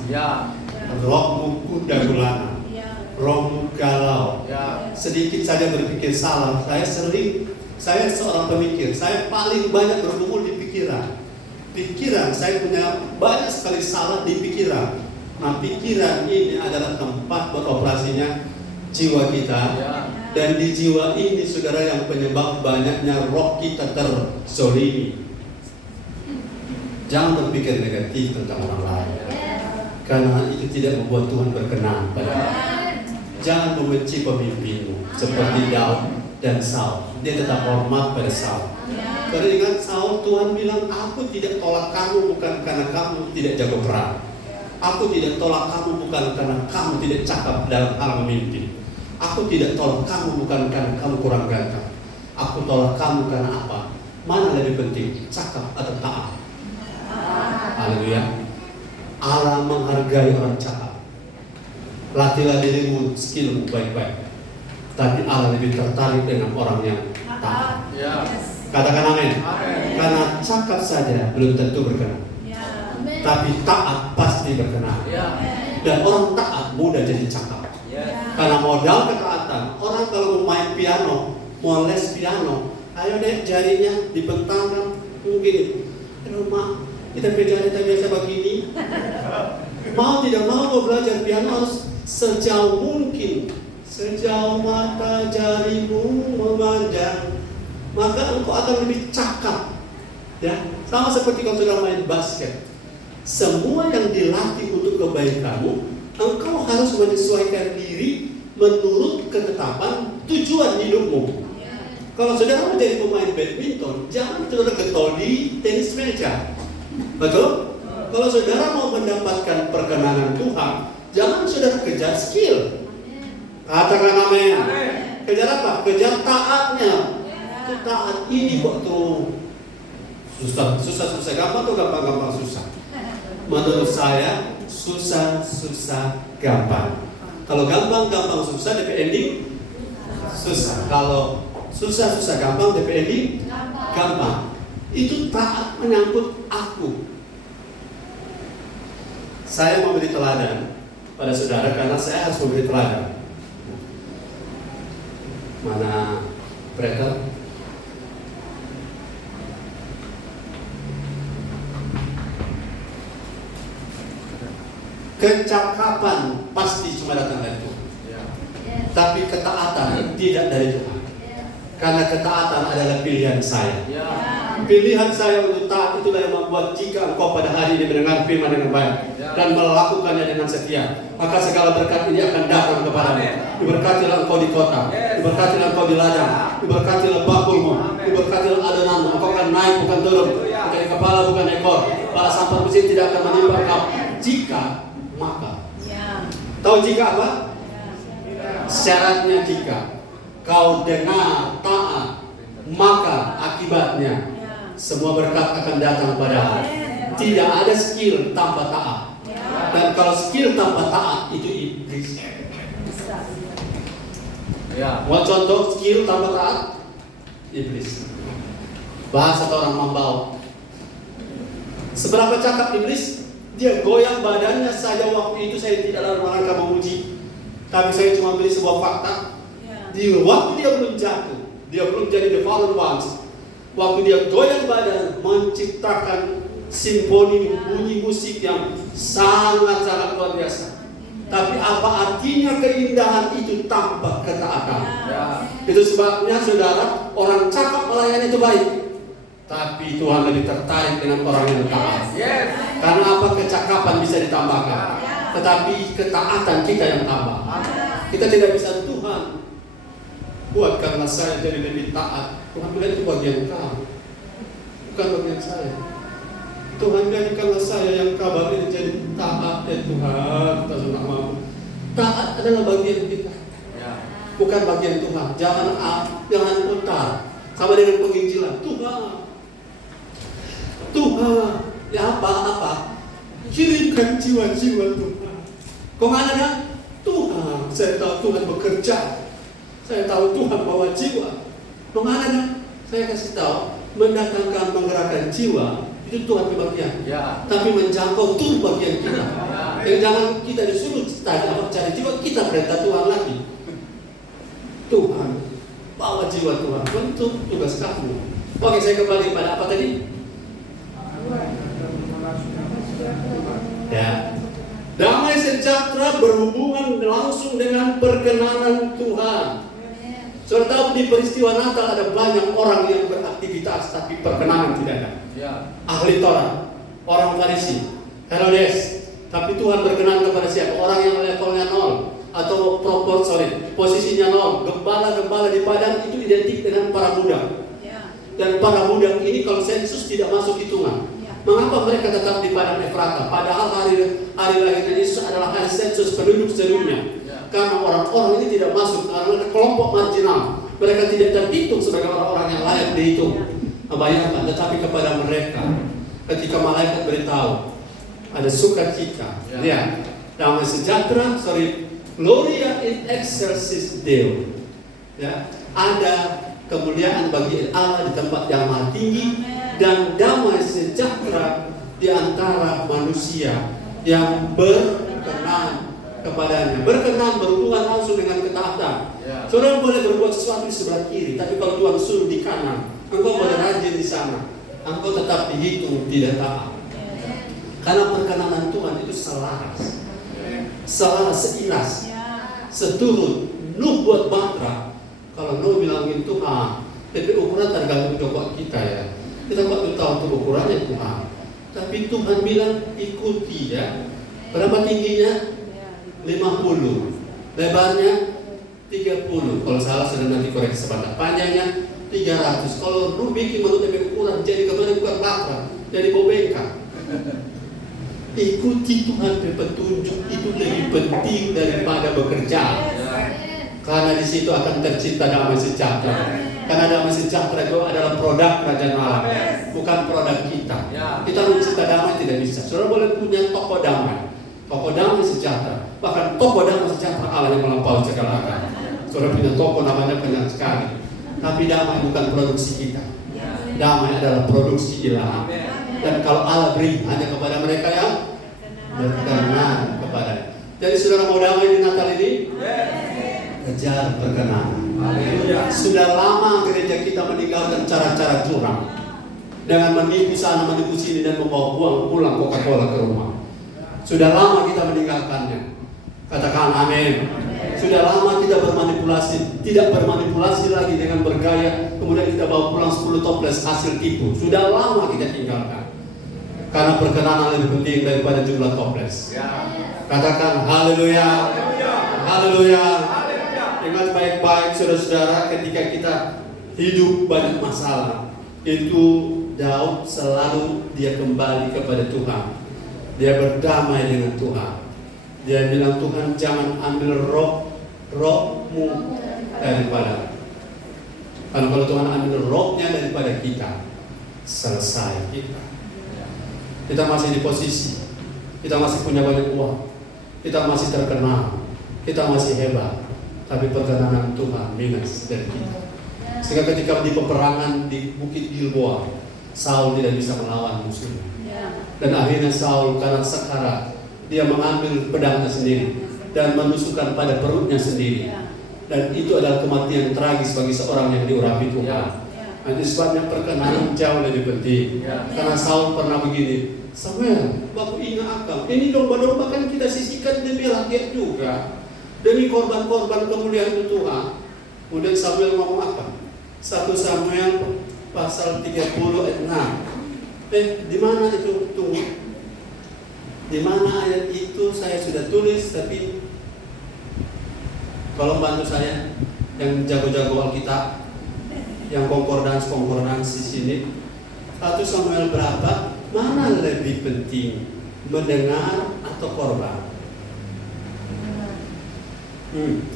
Rohmu gundah gulana. rohmu galau. Sedikit saja berpikir salah. Saya seorang pemikir. Saya paling banyak bergumul di pikiran. Saya punya banyak sekali salah di pikiran. Nah, pikiran ini adalah tempat beroperasinya jiwa kita. Dan di jiwa ini, saudara, yang penyebab banyaknya roh kita terzolimi. Jangan berpikir negatif tentang orang lain, karena itu tidak membuat Tuhan berkenan padamu. Jangan membenci pemimpinmu seperti Daud dan Saul. Dia tetap hormat pada Saul. Karena ingat Saul, Tuhan bilang, aku tidak tolak kamu bukan karena kamu tidak jago perang. Aku tidak tolak kamu bukan karena kamu tidak cakap dalam hal memimpin. Aku tidak tolak kamu bukan karena kamu kurang ganteng. Aku tolak kamu karena apa? Mana lebih penting, cakap atau taat? Haleluya. Allah menghargai orang cakap. Latihlah dirimu, skillmu baik-baik. Tapi Allah lebih tertarik dengan orang yang taat. Katakan amin. Karena cakap saja belum tentu berkenan. Tapi taat pasti berkenan. Dan orang taat mudah jadi cakap. Karena modal ketaatan. Orang kalau mau main piano, mau les piano, ayo deh jarinya dibentangkan. Mungkin rumah kita jari biasa begini. Mau tidak mau belajar piano harus sejauh mungkin, sejauh mata jarimu memandang, maka engkau akan lebih cakap. Ya, sama seperti kalau sudah main basket. Semua yang dilatih untuk kebaikanmu, engkau harus menyesuaikan diri menurut ketetapan tujuan hidupmu. Kalau saudara menjadi pemain badminton, jangan saudara getol di tenis meja. Betul? Kalau saudara mau mendapatkan perkenanan Tuhan, jangan saudara kejar skill. Katakan amin. Kejar apa? Kejar taatnya. Taat ini waktu susah gampang atau gampang susah? Menurut saya susah gampang. Kalau gampang susah, DP ending susah. Kalau susah gampang, DP ending gampang. Itu taat menyangkut aku. Saya memberi teladan pada saudara karena saya harus memberi teladan. Mana mereka? Kecakapan pasti cuma datang dari Tuhan. Tapi ketaatan tidak dari Tuhan. Karena ketaatan adalah pilihan saya. Pilihan saya untuk taat itulah yang membuat jika engkau pada hari ini mendengar firman dengan baik dan melakukannya dengan setia, maka segala berkat ini akan datang kepadamu. Diberkatilah engkau di kota, diberkatilah engkau di ladang, diberkatilah bakulmu, diberkatilah adonanmu. Engkau akan naik bukan turun, menjadi kepala bukan ekor. Bala sampah mesin tidak akan menimpa kau. Jika maka. Tahu jika apa? Syaratnya jika kau dengar taat, maka akibatnya semua berkat akan datang padamu. Tidak ada skill tanpa taat. Dan kalau skill tanpa taat itu iblis. Mau contoh skill tanpa taat? Iblis. Bahasa orang Mambau. Seberapa cakap iblis? Dia goyang badannya saja waktu itu saya tidak dalam rangka memuji. Tapi saya cuma beri sebuah fakta. Di waktu dia belum jatuh, dia belum jadi the fallen ones. Waktu dia goyang badan, menciptakan simfoni bunyi musik yang sangat luar biasa. Tapi apa artinya keindahan itu tanpa ketaatan? Itu sebabnya saudara, orang cakap melayani itu baik, tapi Tuhan lebih tertarik dengan orang yang taat. Karena apa? Kecakapan bisa ditambahkan, tetapi ketaatan kita yang tambah. Kita tidak bisa Tuhan buatkanlah saya jadi lebih taat. Tuhan bilang itu bagian kamu, bukan bagian saya. Tuhan jadikanlah saya yang kabar ini jadi taat ya Tuhan. Kita sudah mau. Taat adalah bagian kita, bukan bagian Tuhan. Jangan putar. Sama dengan penginjilan. Tuhan, ya apa? Kirimkan jiwa-jiwa Tuhan. Kok nggak ada? Tuhan, saya tahu Tuhan bekerja. Saya tahu Tuhan bawa jiwa. Kok nggak ada? Saya kasih tahu, mendatangkan menggerakkan jiwa itu Tuhan bagian. Tapi menjangkau itu bagian kita. Yang jangan kita disuruh cari jiwa, kita perintah Tuhan lagi. Tuhan, bawa jiwa Tuhan, bentuk tugas kamu. Oke, saya kembali pada apa tadi? Ya, damai sejahtera berhubungan langsung dengan perkenanan Tuhan. Saudara tahu di peristiwa Natal ada banyak orang yang beraktivitas tapi perkenanan tidak ada. Ahli Taurat, orang Farisi, Herodes, tapi Tuhan berkenan kepada siapa? Orang yang levelnya 0 atau posisinya 0. Gembala-gembala di padang itu identik dengan para budak. Dan para budak ini kalau sensus tidak masuk hitungan. Mengapa mereka tetap di padang Efrata? Padahal hari lahirnya Yesus adalah hari sensus penduduk sedunia. Karena orang-orang ini tidak masuk, karena kelompok marginal. Mereka tidak terhitung sebagai orang-orang yang layak dihitung. Bayangkan, tetapi kepada mereka, ketika malaikat beritahu, ada sukacita, ya, damai sejahtera, Gloria in excelsis Deo, ya, ada kemuliaan bagi Allah di tempat yang maha tinggi dan damai sejahtera di antara manusia yang berkenan kepadanya. Berkenan berhubungan langsung dengan ketaatan. Saudara boleh berbuat sesuatu di sebelah kiri, tapi kalau Tuhan suruh di kanan, engkau boleh rajin di sana, engkau tetap dihitung tidak taat. Karena perkenanan Tuhan itu selaras, seiras, seturut. Nuh buat batra. Kalau Nuh bilangin Tuhan, tapi ukuran tergantung coba kita ya. Kita waktu tahu tuh ukurannya Tuhan. Tapi Tuhan bilang ikuti ya. Berapa tingginya? 50. Lebarnya 30. Kalau salah sudah nanti koreksi sebentar. Panjangnya 300. Kalau Nuh bikin menurut ukuran jadi kemarin bukan batra, jadi bobeka. Ikuti Tuhan petunjuk itu lebih penting daripada bekerja. Karena di situ akan tercipta damai sejahtera. Karena damai sejahtera itu adalah produk kerajaan Allah, bukan produk kita. Kita mencipta damai tidak bisa. Saudara boleh punya toko damai sejahtera. Bahkan toko damai sejahtera Allah yang melampaui segala akal. Saudara punya toko namanya banyak sekali. Tapi damai bukan produksi kita. Damai adalah produksi ilahi. Dan kalau Allah beri hanya kepada mereka yang berkenan kepadanya. Jadi saudara mau damai di Natal ini? Kejar perkenanan. Sudah lama gereja kita meninggalkan cara-cara curang dengan menipu sana menipu sini dan membawa pulang Coca-Cola ke rumah. Sudah lama kita meninggalkannya. Katakan amin. Sudah lama kita bermanipulasi, tidak bermanipulasi lagi dengan bergaya, kemudian kita bawa pulang 10 toples hasil tipu. Sudah lama kita tinggalkan. Karena perkenanan lebih penting daripada jumlah toples. Katakan haleluya. Haleluya. Ingat baik-baik saudara-saudara, ketika kita hidup banyak masalah, itu Daud selalu dia kembali kepada Tuhan. Dia berdamai dengan Tuhan. Dia bilang, Tuhan jangan ambil rohmu daripada. Karena kalau Tuhan ambil rohnya daripada kita, selesai kita. Kita masih di posisi, kita masih punya banyak uang, kita masih terkenal, kita masih hebat, tapi perkenanan Tuhan minus dari kita. Sehingga ketika di peperangan di Bukit Gilboa, Saul tidak bisa melawan musuhnya. Dan akhirnya Saul karena sekarat, dia mengambil pedangnya sendiri dan menusukkan pada perutnya sendiri. Dan itu adalah kematian tragis bagi seorang yang diurapi Tuhan. Itu sebabnya perkenanan jauh lebih penting. Karena Saul pernah begini, Samuel, baku ingat akal. Ini domba-domba kan kita sisihkan demi rakyat juga, demi korban-korban kemuliaan Tuhan. Kemudian Samuel ngomong apa? 1 Samuel pasal 30 ayat 6. Di mana itu? Tunggu. Di mana ayat itu? Saya sudah tulis, tapi tolong bantu saya yang jago-jago Alkitab, yang konkordans di sini. 1 Samuel berapa? Mana lebih penting, mendengar atau korban?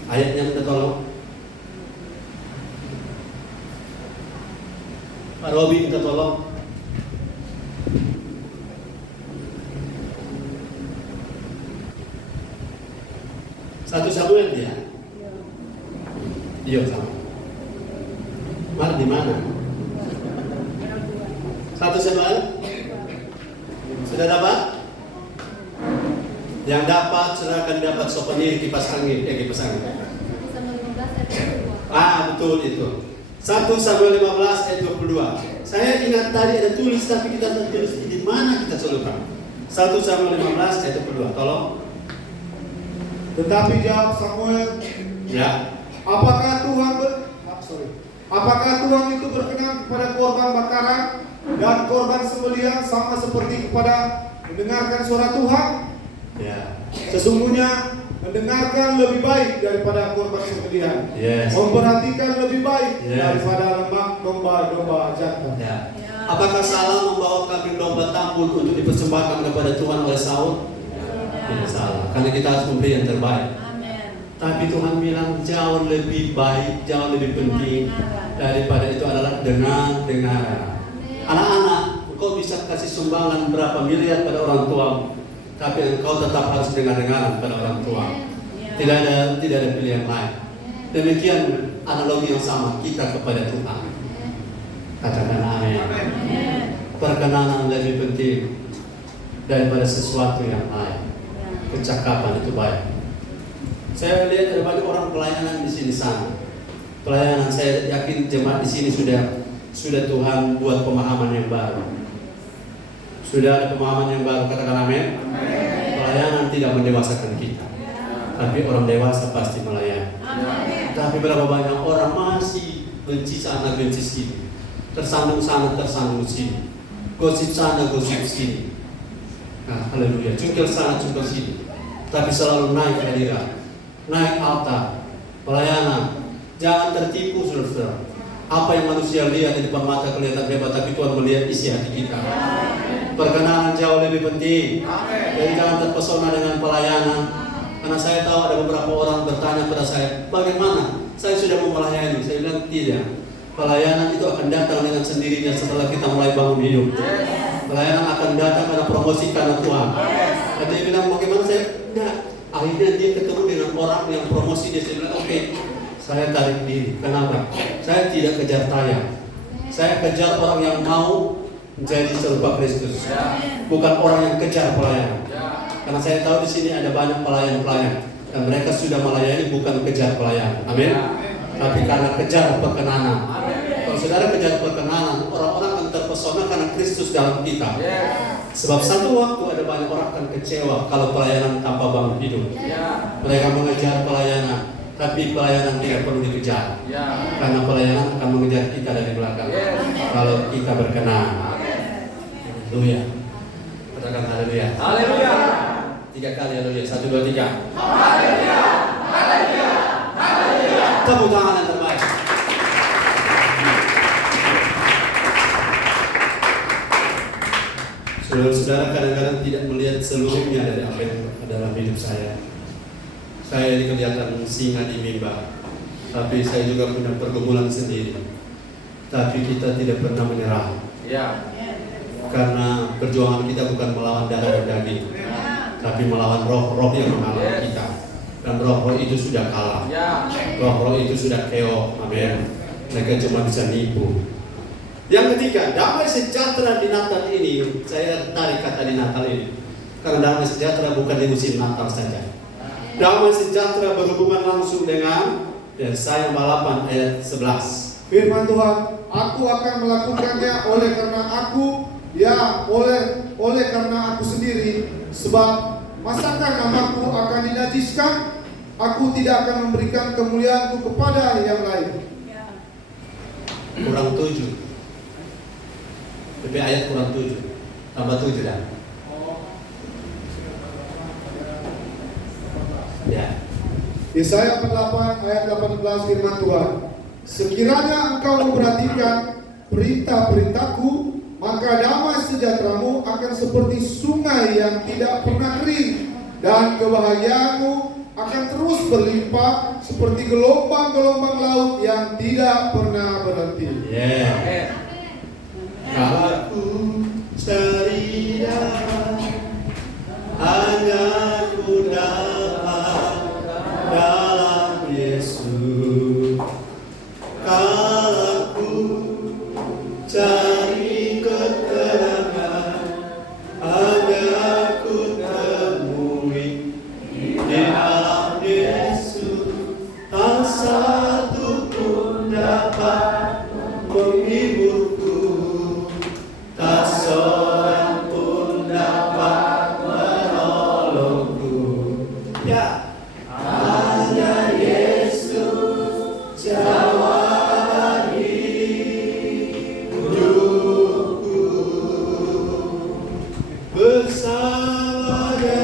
Ayatnya minta tolong. Pak Robi minta tolong. Satu Samuel dia. Iya sama. Mar di mana? 1 Samuel. Sudah dapat? Yang dapat, saudara akan dapat souvenir kipas angin. Kipas angin. Betul itu. 1 Samuel 15 ayat 22. Saya ingat tadi ada tulis, tapi kita tak tulis di mana kita solukan. 1 Samuel 15 ayat 22. Tolong. Tetapi jawab Samuel, Ya. apakah Tuhan itu berkenan kepada korban bakaran dan korban sembelihan sama seperti kepada mendengarkan suara Tuhan? Ya. Sesungguhnya mendengarkan lebih baik daripada korban sembelihan. Yes. Memperhatikan lebih baik Yes. daripada lemak domba-domba jantan. Ya. Apakah salah membawa kambing domba tambun untuk dipersembahkan kepada Tuhan oleh Saul? Tidak salah, karena kita harus memberi yang terbaik. Tapi Tuhan bilang jauh lebih baik, jauh lebih penting daripada itu adalah dengar-dengaran. Anak-anak, engkau bisa kasih sumbangan berapa miliar pada orang tua, tapi engkau tetap harus dengar-dengaran pada orang tua. Tidak ada pilihan lain. Demikian analogi yang sama kita kepada Tuhan. Katakan amin. Perkenanan lebih penting daripada sesuatu yang lain. Kecakapan itu baik. Saya lihat ada banyak orang pelayanan di sini sana. Pelayanan, saya yakin jemaat di sini sudah Tuhan buat pemahaman yang baru. Sudah ada pemahaman yang baru, katakan amin. Pelayanan tidak mendewasakan kita, tapi orang dewasa pasti melayani. Tapi berapa banyak orang masih benci sana, benci sini, tersandung sana, tersandung sini, gosip sana, gosip sini. Nah, haleluya, cungkil sana, cungkil sini. Tapi selalu naik hadirat, naik altar, pelayanan. Jangan tertipu, saudara-saudara. Apa yang manusia lihat di depan mata kelihatan hebat, tapi Tuhan melihat isi hati kita. Perkenanan jauh lebih penting. Jadi jangan terpesona dengan pelayanan. Karena saya tahu ada beberapa orang bertanya pada saya, bagaimana? Saya sudah mau melayani. Saya bilang tidak. Pelayanan itu akan datang dengan sendirinya setelah kita mulai bangun hidup. Pelayanan akan datang karena promosi karena Tuhan. Dan dia bilang, bagaimana saya? Enggak. Akhirnya dia ketemu dengan orang yang promosi, dia bilang, oke, saya tarik diri. Kenapa? Saya tidak kejar tayang. Saya kejar orang yang mau menjadi serupa Kristus. Bukan orang yang kejar pelayanan. Karena saya tahu di sini ada banyak pelayan-pelayan dan mereka sudah melayani bukan kejar pelayanan. Amin. Tapi karena kejar perkenanan. Kalau saudara kejar perkenanan, orang-orang akan terpesona karena Kristus dalam kita. Sebab satu waktu ada banyak orang akan kecewa kalau pelayanan tanpa bangun hidup. Mereka mengejar pelayanan, tapi pelayanan tidak perlu dikejar. Karena pelayanan akan mengejar kita dari belakang. Kalau kita berkenan. Haleluya. Katakan haleluya. Haleluya. 3 kali haleluya. 1, 2, 3. Haleluya. Haleluya. Haleluya. Tepuk tangan yang terbaik. Saudara-saudara kadang-kadang tidak melihat seluruhnya dari apa yang dalam hidup saya. Saya kelihatan singa di mimbar, tapi saya juga punya pergumulan sendiri. Tapi kita tidak pernah menyerah. Karena perjuangan kita bukan melawan darah dan daging, tapi melawan roh-roh yang menghalangi kita. Dan roh-roh itu sudah kalah. Roh-roh itu sudah keok. Amin. Mereka cuma bisa nipu. Yang ketiga, damai sejahtera di Natal ini. Saya tarik kata di Natal ini, karena damai sejahtera bukan di musim Natal saja. Damai sejahtera berhubungan langsung dengan Yesaya 8 ayat 11. Firman Tuhan, aku akan melakukannya oleh karena aku, ya oleh karena aku sendiri. Sebab masakan namaku akan dinajiskan, aku tidak akan memberikan kemuliaanku kepada yang lain. Kurang 7. Lebih ayat kurang 7. Tambah 7 dah. Ya. Yesaya 8 ayat 18 firman Tuhan. Sekiranya engkau memperhatikan perintah-perintahku, maka damai sejahteramu akan seperti sungai yang tidak pernah kering, dan kebahagiaanmu akan terus berlimpah seperti gelombang-gelombang laut yang tidak pernah berhenti. Kalau aku cari hanya ku dapat dalam Yesus. Kalau ku cari ketenangan, hanya ku temui penghiburku, tak seorang pun dapat menolongku. Ya, hanya Yesus jawaban hidupku. Bersamanya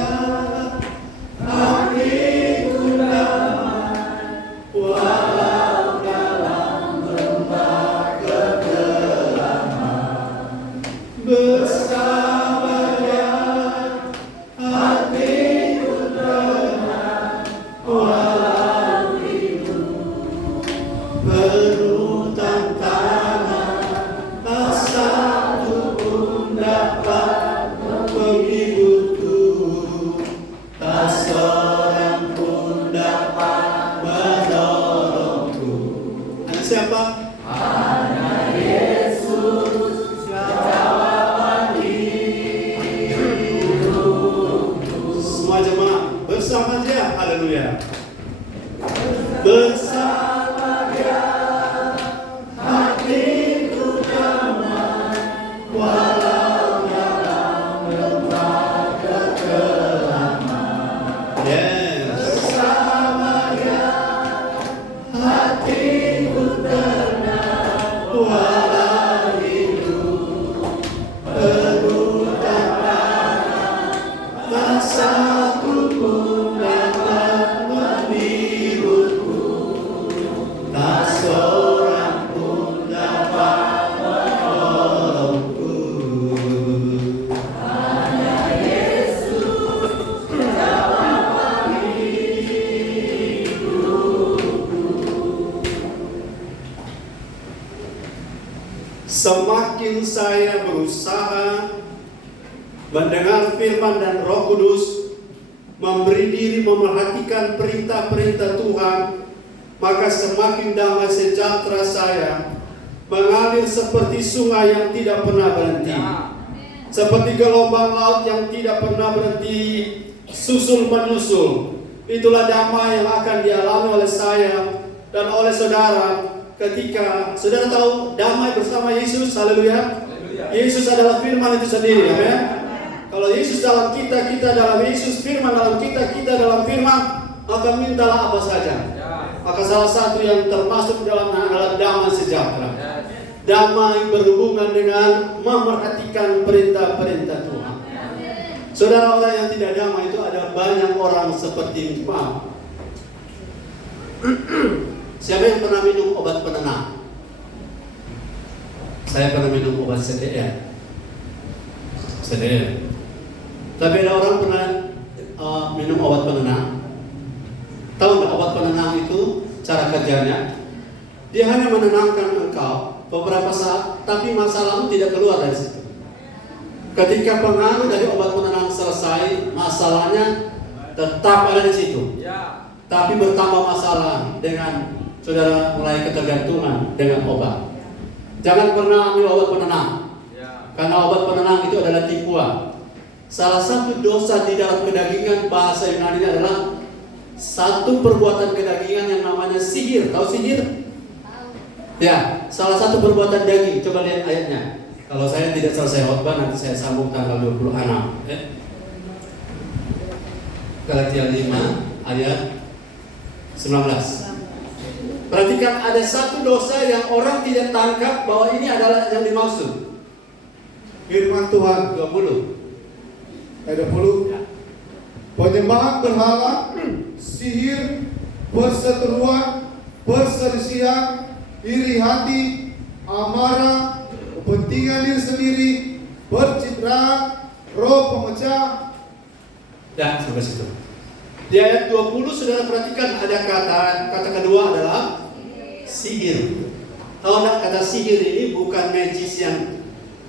hatiku damai, walau dalam lembah kekelaman. Bersamanya hatiku tenang, walau hidup penuh tantangan, tak satu pun dapat menghiburku, tak seorang pun dapat menolongku. Hanya siapa? Hanya Yesus jawaban hidupku. Semua jemaah bersama dia, haleluya. Bersama dia hatiku damai, walau dalam lembah kekelaman. Yes. Bersama dia hatiku tenang, walau hidup penuh tantangan, tak satu pun dapat menghiburku, tak seorang pun dapat menolongku. Hanya Yesus jawaban hidupku. Semakin saya berusaha mendengar firman dan Roh Kudus, memberi diri memerhatikan perintah-perintah Tuhan, maka semakin damai sejahtera saya mengalir seperti sungai yang tidak pernah berhenti, seperti gelombang laut yang tidak pernah berhenti susul menyusul. Itulah damai yang akan dialami oleh saya dan oleh saudara ketika saudara tahu damai bersama Yesus. Haleluya. Yesus adalah firman itu sendiri, amin. Kalau Yesus dalam kita, kita dalam Yesus, firman dalam kita, kita dalam firman, maka mintalah apa saja. Maka salah satu yang termasuk dalam adalah damai sejahtera. Damai berhubungan dengan memerhatikan perintah-perintah Tuhan. Saudara, orang yang tidak damai itu ada banyak orang seperti Imam. Siapa yang pernah minum obat penenang? Saya pernah minum obat CTR. Tapi ada orang pernah minum obat penenang. Tahu nggak obat penenang itu cara kerjanya? Dia hanya menenangkan engkau beberapa saat, tapi masalahmu tidak keluar dari situ. Ketika pengaruh dari obat penenang selesai, masalahnya tetap ada di situ. Tapi bertambah masalah dengan saudara mulai ketergantungan dengan obat. Jangan pernah ambil obat penenang, karena obat penenang itu adalah tipuan. Salah satu dosa di dalam kedagingan, bahasa Yunani adalah satu perbuatan kedagingan yang namanya sihir. Tahu sihir? Ya, salah satu perbuatan daging. Coba lihat ayatnya. Kalau saya tidak selesai khotbah, nanti saya sambung tanggal 26. Galatia 5 ayat 19. Perhatikan, ada satu dosa yang orang tidak tangkap bahwa ini adalah yang dimaksud. Firman Tuhan 20. ayat 20. Penyembahan berhala, sihir, perseteruan, perselisihan, iri hati, amarah, kepentingan diri sendiri, pencitraan, roh pemecah. Ya, sampai situ. Di ayat 20 saudara perhatikan ada kata kedua adalah sihir. Tahu enggak, kata sihir ini bukan magis yang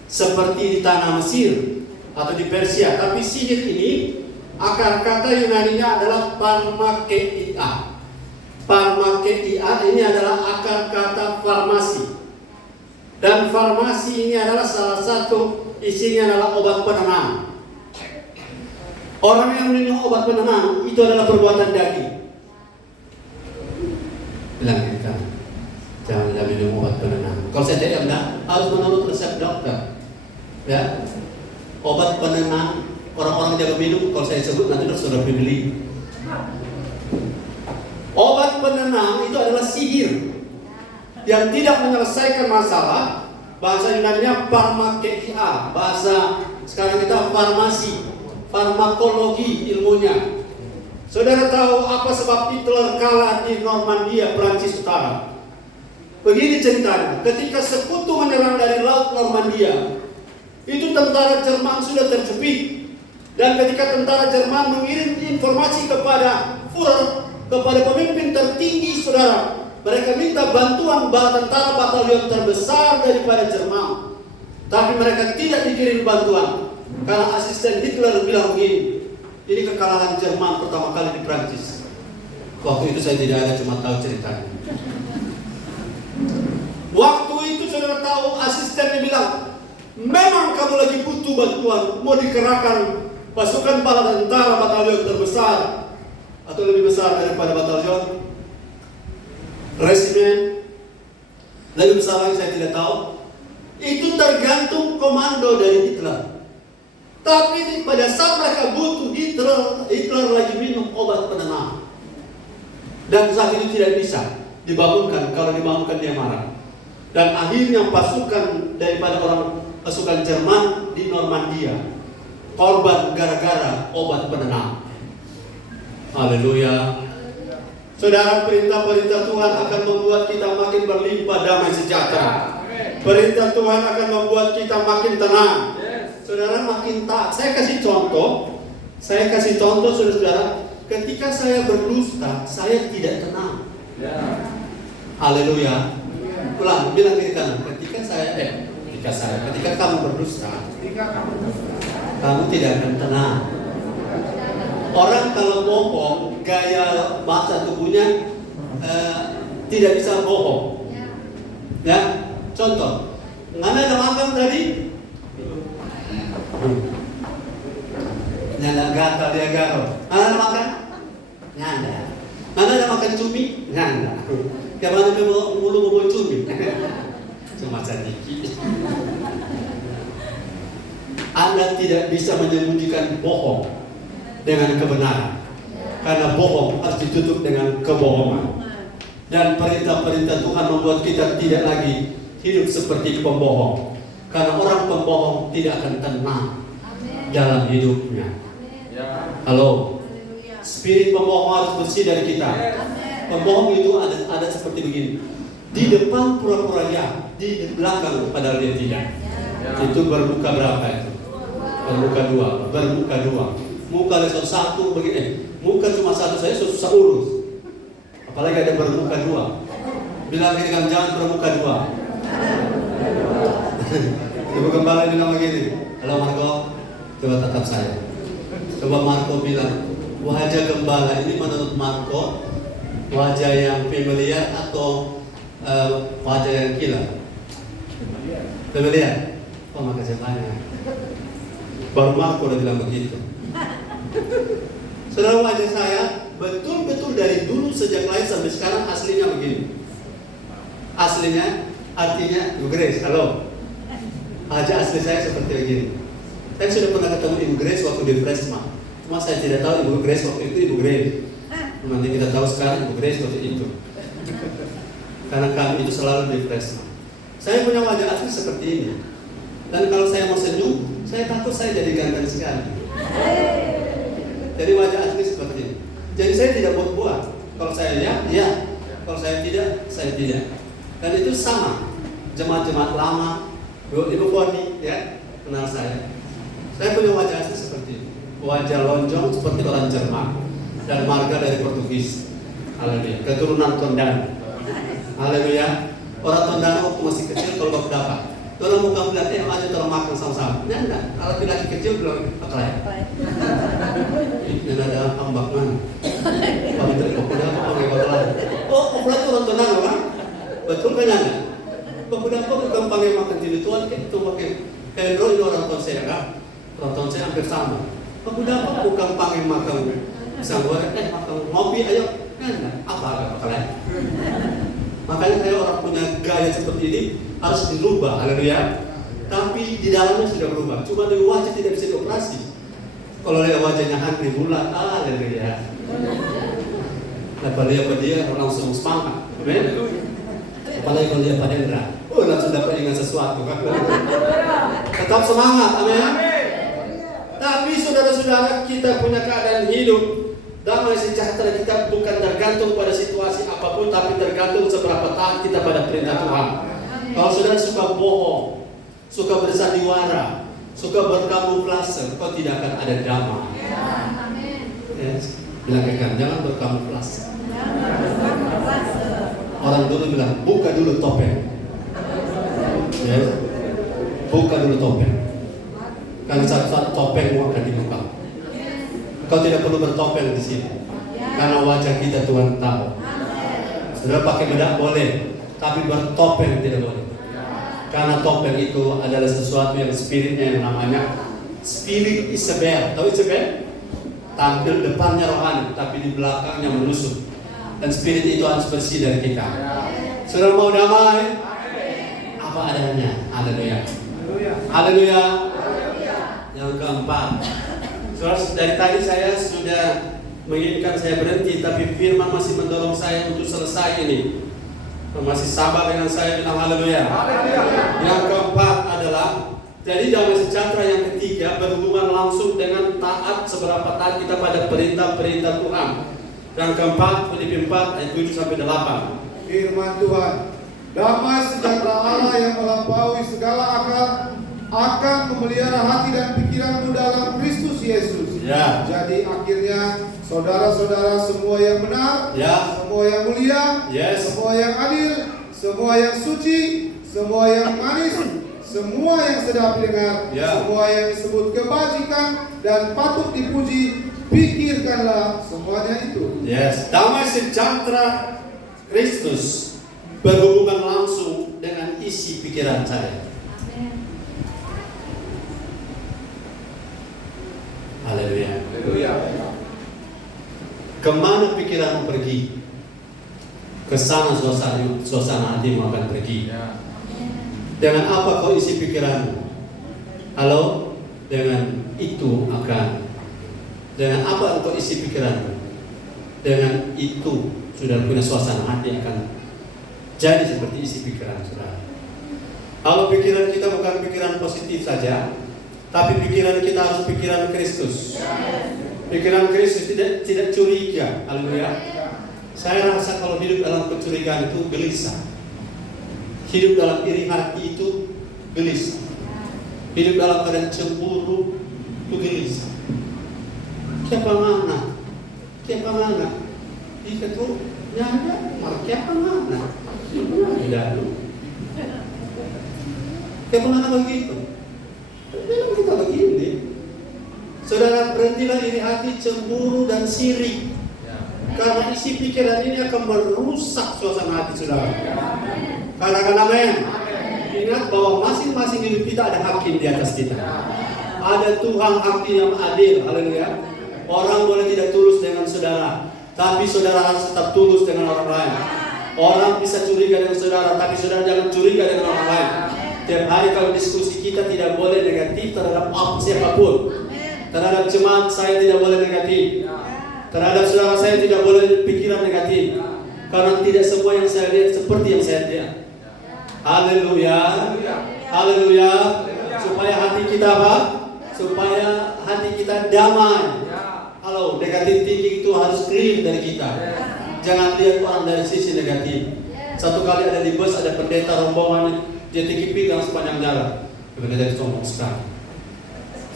seperti di tanah Mesir atau di Persia, tapi sihir ini akar kata Yunaninya adalah pharmakeia. Pharmakeia ini adalah akar kata farmasi. Dan farmasi ini adalah salah satu isinya adalah obat penenang. Orang yang minum obat penenang itu adalah perbuatan daging. Bilang kita jangan minum obat penenang. Kalau saya tidak, enggak. harus menurut resep dokter. Ya, obat penenang orang-orang jaga minum, kalau saya sebut nanti saudara beli. Obat penenang itu adalah sihir yang tidak menyelesaikan masalah. Bahasa Yunaninya pharmakeia, bahasa sekarang kita farmasi, farmakologi ilmunya. Saudara tahu apa sebab Hitler kalah di Normandia, Prancis Utara? Begini ceritanya, ketika sekutu menyerang dari laut Normandia, itu tentara Jerman sudah terjepit. Dan ketika tentara Jerman mengirim informasi kepada Führer, kepada pemimpin tertinggi saudara, mereka minta bantuan tentara batalion terbesar daripada Jerman. Tapi mereka tidak dikirim bantuan, karena asisten Hitler bilang begini, ini kekalahan Jerman pertama kali di Prancis. Waktu itu saya tidak ada, cuma tahu ceritanya. Waktu itu saudara tahu asistennya bilang, memang kamu lagi butuh bantuan, mau dikerahkan pasukan bala tentara batalion terbesar atau lebih besar daripada batalion, resimen, lebih besar lagi saya tidak tahu. Itu tergantung komando dari Hitler. Tapi pada saat mereka butuh, Hitler lagi minum obat penenang. Dan saat itu tidak bisa dibangunkan, kalau dibangunkan dia marah. Dan akhirnya pasukan daripada pasukan Jerman di Normandia korban gara-gara obat penenang. Haleluya. Saudara, perintah-perintah Tuhan akan membuat kita makin berlimpah damai sejahtera. Perintah Tuhan akan membuat kita makin tenang. Saudara, makin taat. Saya kasih contoh, saudara-saudara. Ketika saya berdusta, saya tidak tenang. Haleluya. Ulang, bilang kiri kanan. Ketika kamu berdusta, kamu tidak akan tenang. Orang kalau bohong, gaya bahasa tubuhnya tidak bisa bohong. Ya, contoh, ngana ada makan tadi? Nyanda gatal dia garo. Ngana ada makan? Nyanda. Ngana ada makan cumi? Nyanda. Kemana mulu mau cumi? Cuma sedikit. Anda tidak bisa menyembunyikan bohong dengan kebenaran, karena bohong harus ditutup dengan kebohongan. Dan perintah-perintah Tuhan membuat kita tidak lagi hidup seperti pembohong, karena orang pembohong tidak akan tenang dalam hidupnya. Halo, spirit pembohong harus bersih dari kita. Pembohong itu ada seperti begini, di depan pura-pura ya, di belakang padahal dia tidak. Itu bermuka berapa itu? Bermuka dua. Muka level 1 begini, muka cuma satu saya susah urus. Apalagi ada bermuka dua. Bilang dengan jangan bermuka dua. Ibu gembala bilang begini, halo Marco, coba tatap saya. Coba Marco bilang, wajah gembala ini menurut Marco wajah yang familiar atau wajah yang gila? Familiar? Oh, makasih banyak. Baru Marco udah bilang begitu. Saudara, wajah saya betul-betul dari dulu sejak lahir sampai sekarang aslinya begini. Aslinya artinya Ibu Grace, halo. Wajah asli saya seperti begini. Saya sudah pernah ketemu Ibu Grace waktu di Fresma. Cuma saya tidak tahu Ibu Grace waktu itu Ibu Grace. Nanti kita tahu sekarang Ibu Grace waktu itu. Karena kami itu selalu di Fresma. Saya punya wajah asli seperti ini. Dan kalau saya mau senyum, saya takut saya jadi ganteng sekali. Jadi wajah asli seperti ini. Jadi saya tidak buat-buat. Kalau saya ya. Kalau saya tidak, saya tidak. Dan itu sama. Jemaat-jemaat lama, Ibu Foni, ya, kenal saya. Saya punya wajah asli seperti ini. Wajah lonjong seperti orang Jerman. Dan marga dari Portugis. Haleluya. Keturunan Tondano. Haleluya. Orang Tondano waktu masih kecil kalau bapak dapat. Kalau muka bilang, aja tolong makan sama-sama. Enggak. Kalau laki kecil bilang, apa ya? Ini ada ambak mana? Kalau itu pemuda apa pakai bakalan? Oh, pemuda itu orang Tondano kan? Betul kan ya? Pemuda apa bukan pakai makan jenis tuan, itu pakai Pedro itu orang Tonsea kan? Orang Tonsea hampir sama. Pemuda apa bukan pakai makan pisang goreng, makan ngopi ayo. Enggak. Apa bakalan? Makanya saya orang punya gaya seperti ini. harus dirubah, haleluya. Tapi di dalamnya sudah berubah. Cuma dari wajah tidak bisa dioperasi. Kalau lihat wajahnya hati bulat, haleluya. Apalagi dia langsung semangat, amen. Apalagi kalau dia Pak Hendra, langsung dapat ingat sesuatu kan. Tetap semangat, amin. Tapi saudara-saudara, kita punya keadaan hidup damai sejahtera kita bukan tergantung pada situasi apapun, tapi tergantung seberapa taat kita pada perintah Tuhan. Kalau saudara suka bohong, suka bersandiwara, suka berkamuflase, kau tidak akan ada damai. Yes. Bilang ke kamu, jangan berkamuflase. Orang dulu bilang, buka dulu topeng. Yes. Buka dulu topeng. Karena saat topengmu akan dibuka. Kau tidak perlu bertopeng di sini. Karena wajah kita Tuhan tahu. Saudara pakai bedak boleh, tapi bertopeng tidak boleh. Karena topeng itu adalah sesuatu yang spiritnya yang namanya Spirit Isabel. Tahu Isabel? Tampil depannya rohani, tapi di belakangnya menusuk. Dan spirit itu harus bersih dari kita. Saudara mau damai? Apa adanya. Haleluya. Haleluya. Yang keempat, saudara, dari tadi saya sudah menginginkan saya berhenti, tapi firman masih mendorong saya untuk selesai ini. Masih sabar dengan saya, bilang haleluya. Yang keempat adalah, jadi damai sejahtera yang ketiga berhubungan langsung dengan taat, seberapa taat kita pada perintah-perintah Tuhan. Yang keempat, Filipi 4 ayat 7-8. Firman Tuhan, damai sejahtera Allah yang melampaui segala akal akan memelihara hati dan pikiranmu dalam Kristus Yesus. Ya. Jadi akhirnya saudara-saudara semua yang benar, Ya. semua yang mulia, Yes. semua yang adil, semua yang suci, semua yang manis, semua yang sedap didengar, Ya. semua yang disebut kebajikan dan patut dipuji, pikirkanlah semuanya itu. Yes. Damai sejahtera Kristus berhubungan langsung dengan isi pikiran saya. Haleluya. Kemana pikiranmu pergi? Ke sana suasana hatimu akan pergi. Dengan apa kau isi pikiranmu? Halo? Dengan itu akan. Dengan apa engkau isi pikiranmu? Dengan itu sudah punya suasana hati akan jadi seperti isi pikiran saudara. Kalau pikiran kita bukan pikiran positif saja, tapi pikiran kita harus pikiran Kristus. Pikiran Kristus tidak curiga. Haleluya. Saya rasa kalau hidup dalam kecurigaan itu gelisah. Hidup dalam iri hati itu gelisah. Hidup dalam keadaan cemburu itu gelisah. Siapa mana? Siapa mana? Jika tu nyanda, siapa mana? Tidak. Siapa mana begitu? Memang kita begini. Saudara, berhentilah iri hati, cemburu dan sirik. Karena isi pikiran ini akan merusak suasana hati saudara. Katakan amin. Ingat bahwa masing-masing hidup kita ada hakim di atas kita. Ada Tuhan hakim yang adil. Haleluya. Orang boleh tidak tulus dengan saudara, tapi saudara harus tetap tulus dengan orang lain. Orang bisa curiga dengan saudara, tapi saudara jangan curiga dengan orang lain. Tiap hari kalau diskusi kita tidak boleh negatif terhadap siapapun. Terhadap jemaat saya tidak boleh negatif. Terhadap saudara saya tidak boleh pikiran negatif. Karena tidak semua yang saya lihat seperti yang saya lihat. Haleluya. Haleluya. Supaya hati kita apa? Supaya hati kita damai. Halo, negatif thinking itu harus clear dari kita. Jangan lihat orang dari sisi negatif. Satu kali ada di bus, ada pendeta rombongan, dia tinggi pinggang sepanjang jalan. Pendeta sombong sekali.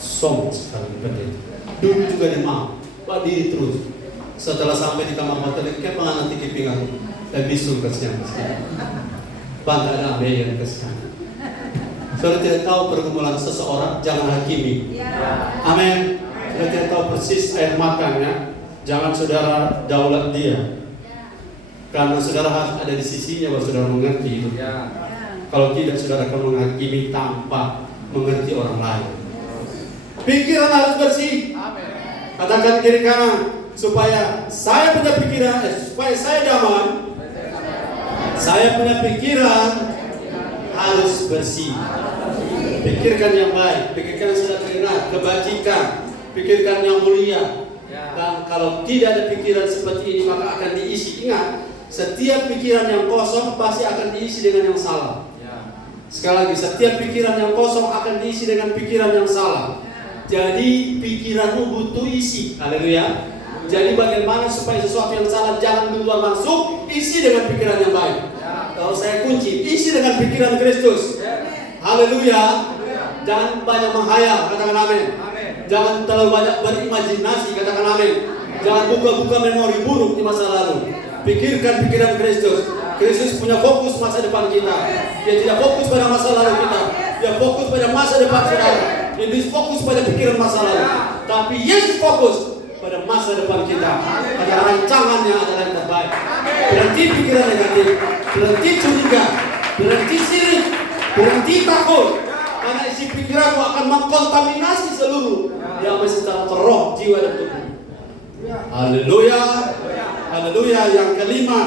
Sombong sekali pendeta. Dulu juga dia mau, diri terus. Setelah sampai di kamar hotel, kayak pengen tinggi pinggang, dan bisul kesian. Bangga ada yang kesian. Saudara tidak tahu pergumulan seseorang, jangan hakimi. Amin. Saudara tidak tahu persis air makannya, jangan saudara daulat dia. Karena saudara harus ada di sisinya baru saudara mengerti itu. Kalau tidak saudara akan menghakimi tanpa mengerti orang lain. Pikiran harus bersih. Katakan kiri kanan supaya saya punya pikiran, supaya saya damai. Saya punya pikiran harus bersih. Pikirkan yang baik, pikirkan yang sudah benar, kebajikan, pikirkan yang mulia. Dan kalau tidak ada pikiran seperti ini maka akan diisi. Ingat, setiap pikiran yang kosong pasti akan diisi dengan yang salah. Sekali lagi, setiap pikiran yang kosong akan diisi dengan pikiran yang salah. Jadi pikiranmu butuh isi. Haleluya. Jadi bagaimana supaya sesuatu yang salah jangan keluar masuk? Isi dengan pikiran yang baik. Kalau saya kunci, isi dengan pikiran Kristus. Haleluya. Jangan banyak menghayal, katakan amin. Jangan terlalu banyak berimajinasi, katakan amin. Jangan buka-buka memori buruk di masa lalu. Pikirkan pikiran Kristus. Kristus punya fokus masa depan kita. Dia tidak fokus pada masa lalu kita. Dia fokus pada masa depan saudara. Iblis fokus pada pikiran masa lalu. Tapi Yesus fokus pada masa depan kita. Pada rancangannya adalah yang terbaik. Berhenti pikiran negatif, berhenti curiga, berhenti sirik, berhenti takut. Karena isi pikiranmu akan mengkontaminasi seluruh yang secara roh, jiwa dan tubuh. Haleluya. Haleluya. Yang kelima,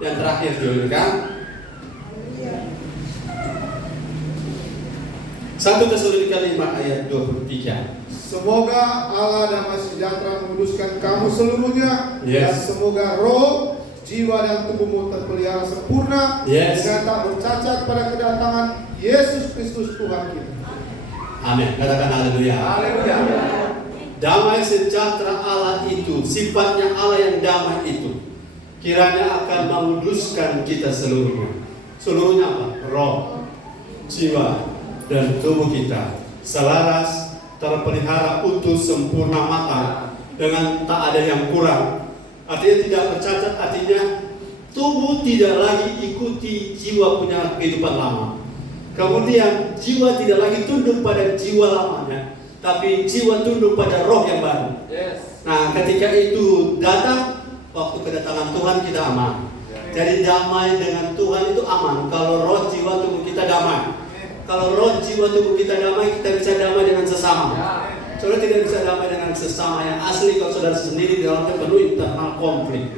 yang terakhir juga. 1 Tesalonika 5 ayat 23. Semoga Allah damai sejahtera menguduskan kamu seluruhnya, Yes. dan semoga roh, jiwa dan tubuhmu terpelihara sempurna, Yes. dengan tak bercacat pada kedatangan Yesus Kristus Tuhan kita. Amin. Katakan haleluya. Damai sejahtera Allah itu, sifatnya Allah yang damai itu, kiranya akan menguduskan kita seluruhnya. Seluruhnya apa? Roh, jiwa, dan tubuh kita selaras, terpelihara utuh, sempurna, matang, dengan tak ada yang kurang. Artinya tidak bercacat, artinya tubuh tidak lagi ikuti jiwa punya kehidupan lama. Kemudian jiwa tidak lagi tunduk pada jiwa lamanya, tapi jiwa tunduk pada roh yang baru. Nah, ketika itu datang, waktu kedatangan Tuhan kita aman. Jadi damai dengan Tuhan itu aman. Kalau roh, jiwa, tubuh kita damai. Kalau roh, jiwa, tubuh kita damai, kita bisa damai dengan sesama. Saudara tidak bisa damai dengan sesama yang asli kalau saudara sendiri di dalamnya penuh internal konflik.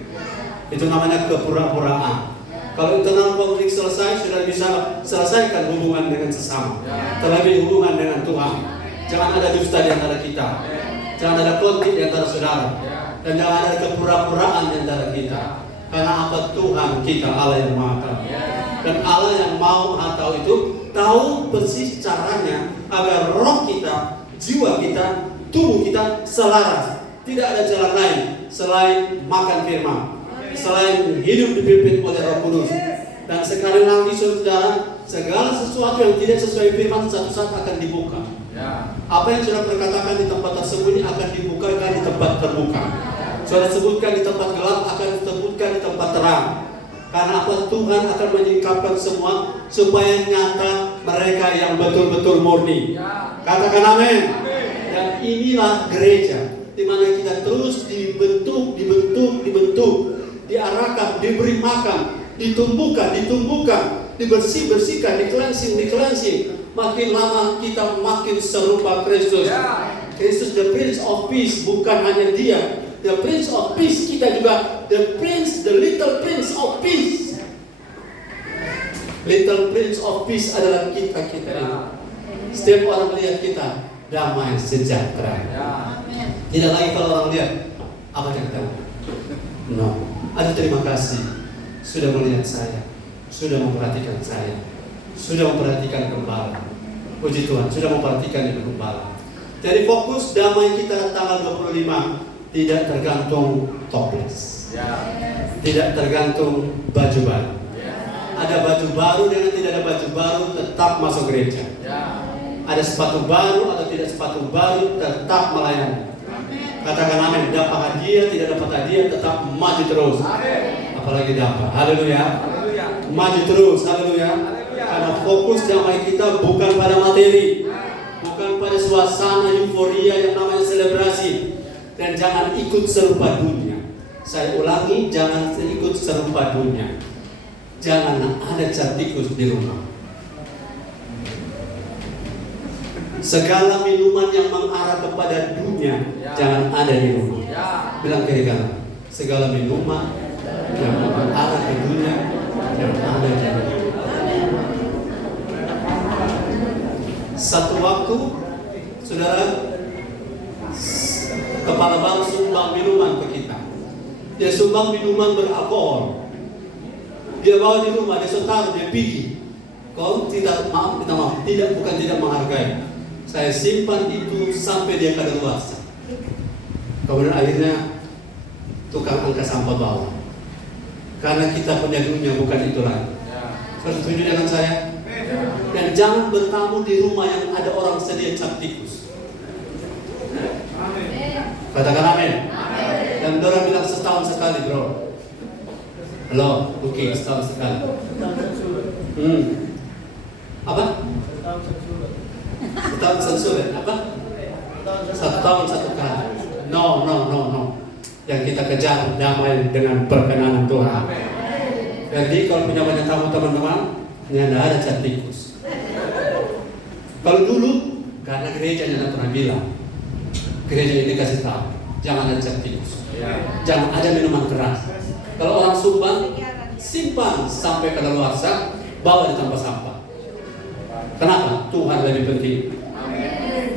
Itu namanya kepura-puraan. Kalau internal konflik selesai, saudara bisa selesaikan hubungan dengan sesama. Terlebih hubungan dengan Tuhan. Jangan ada dusta di antara kita. Jangan ada konflik di antara saudara. Dan jangan ada kepura-puraan di antara kita. Karena apa? Tuhan kita Allah yang Maha Tahu. Dan Allah yang mau Maha Tahu itu tahu persis caranya agar roh kita, jiwa kita, tubuh kita selaras. Tidak ada jalan lain selain makan firman, selain hidup dipimpin oleh Roh Kudus. Dan sekali lagi saudara, segala sesuatu yang tidak sesuai firman satu saat akan dibuka. Apa yang sudah berkatakan di tempat tersembunyi akan dibukakan di tempat terbuka. Sudah sebutkan di tempat gelap akan disebutkan di tempat terang. Karena apa? Tuhan akan menyingkapkan semua supaya nyata mereka yang betul-betul murni. Katakan amin. Dan inilah gereja di mana kita terus dibentuk, diarahkan, diberi makan, ditumbuhkan, dibersihkan, di-cleansing. Makin lama kita makin serupa Kristus. Kristus the Prince of Peace, bukan hanya dia. The Prince of Peace, kita juga the little Prince of Peace. Little Prince of Peace adalah kita ini. Setiap orang melihat kita damai sejahtera. Tidak lagi kalau orang lihat apa yang kita. No. Ada terima kasih sudah melihat saya, sudah memperhatikan saya, sudah memperhatikan gembala. Puji Tuhan, sudah memperhatikan ibu gembala. Jadi fokus damai kita tanggal 25 tidak tergantung toples, tidak tergantung baju baru. Ada baju baru dengan tidak ada baju baru tetap masuk gereja. Ada sepatu baru atau tidak sepatu baru tetap melayani. Katakan amin. Dapat hadiah tidak dapat hadiah tetap maju terus. Apalagi dapat. Haleluya. Maju terus. Haleluya. Karena fokus damai kita bukan pada materi, bukan pada suasana euforia yang namanya selebrasi. Dan jangan ikut serupa dunia. Saya ulangi, jangan ikut serupa dunia. Jangan ada cat tikus di rumah. Segala minuman yang mengarah kepada dunia jangan ada di rumah. Bilang kiri kanan. Segala minuman yang mengarah ke dunia jangan ada di rumah. Satu waktu, saudara, kepala bank sumbang minuman ke kita. Dia sumbang minuman beralkohol. Dia bawa di rumah, dia taruh, dia pergi. Kau tidak, bukan tidak menghargai. Saya simpan itu sampai dia kadaluarsa. Kemudian akhirnya tukang angkat sampah bawa. Karena kita punya dunia bukan itu lagi. Saudara setuju dengan saya? Dan jangan bertamu di rumah yang ada orang sedia cap tikus. Katakan amin. Dan orang bilang setahun sekali, bro. Halo, oke, setahun sekali. Apa? Setahun sensulen. Apa? 1 tahun 1 kali. No. Yang kita kejar damai dengan perkenanan Tuhan. Jadi kalau punya banyak tamu teman-teman, tidak ada cap tikus. Kalau dulu, karena gerejanya tidak pernah bilang, gereja ini kasih tahu, jangan ada cap tikus, jangan ada minuman keras. Kalau orang sumbang, simpan sampai kadaluarsa, bawa di tempat sampah. Kenapa? Tuhan lebih penting.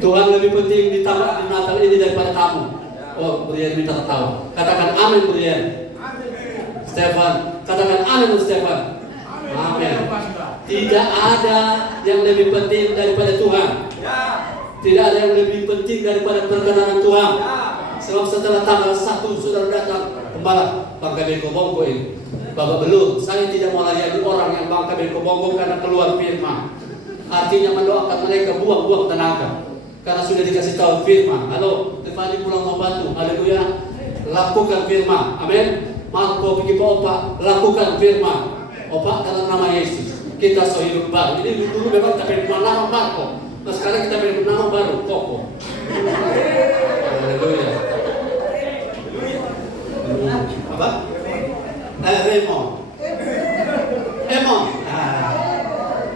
Tuhan lebih penting di Natal ini daripada tamu. Oh, Brian minta tertawa. Katakan amin, Brian. Stefan, katakan amin, Stefan. Amin. Tidak ada yang lebih penting daripada Tuhan. Tidak ada yang lebih penting daripada perkenanan Tuhan. Sebab setelah tanggal 1 saudara datang, Gembala, Bangka Beko Bongko ini. Bapak belum, saya tidak mau layani orang yang Bangka Beko Bongko karena keluar firman. Artinya mendoakan mereka buang-buang tenaga. Karena sudah dikasih tahu firman. Halo, Stefani pulang mau bantu. Haleluya. Lakukan firman. Amin. Marco pergi ke Opa, lakukan firman. Opa dalam nama Yesus. Kita so hidup baru. Ini dulu memang kita beri nama Marco. Nah sekarang kita beri nama baru, Koko. Haleluya. Apa? Raymond. Emon.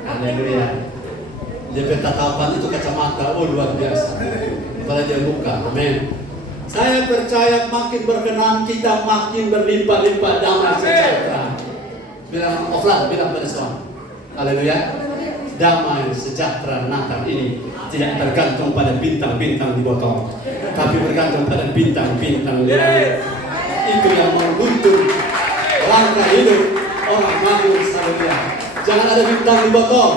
Haleluya. Dia bertatapan itu kacamata, oh luar biasa. Kalau dia buka, amin. Saya percaya makin berkenan kita makin berlimpah-limpah damai sejahtera. Bilang offline, bilang pada suami. Haleluya. Damai sejahtera Natal ini tidak tergantung pada bintang-bintang di botol, tapi bergantung pada bintang-bintang di langit. Itu yang menuntun langkah hidup orang maju. Haleluya. Jangan ada bintang di botol.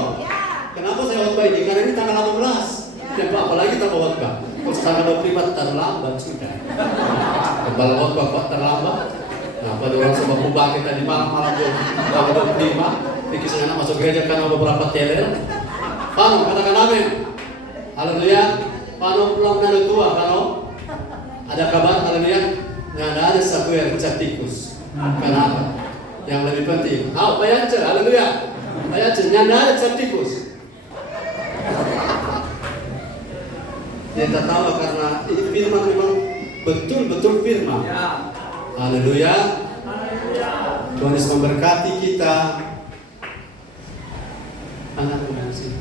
Kenapa saya khotbah ini? Karena ini tanggal 18. Dan apalagi kita mau khotbah. Terus tanggal 25 terlambat sudah. Kembali khotbah kok terlambat. Nah, pada orang sebab kubah kita di malam-malam tanggal 25. Pikir anak masuk gereja karena beberapa teler. Pano, katakan amin. Haleluya. Pano pulang dari tua, Pano. Ada kabar? Haleluya. Nggak ada satu yang cap tikus. Kenapa? Yang lebih penting. Payacer, haleluya. Payacer, nggak ada cap tikus. Dia tertawa karena ini firman memang betul-betul firman. Haleluya. Tuhan Yesus memberkati kita. Anak mengasih.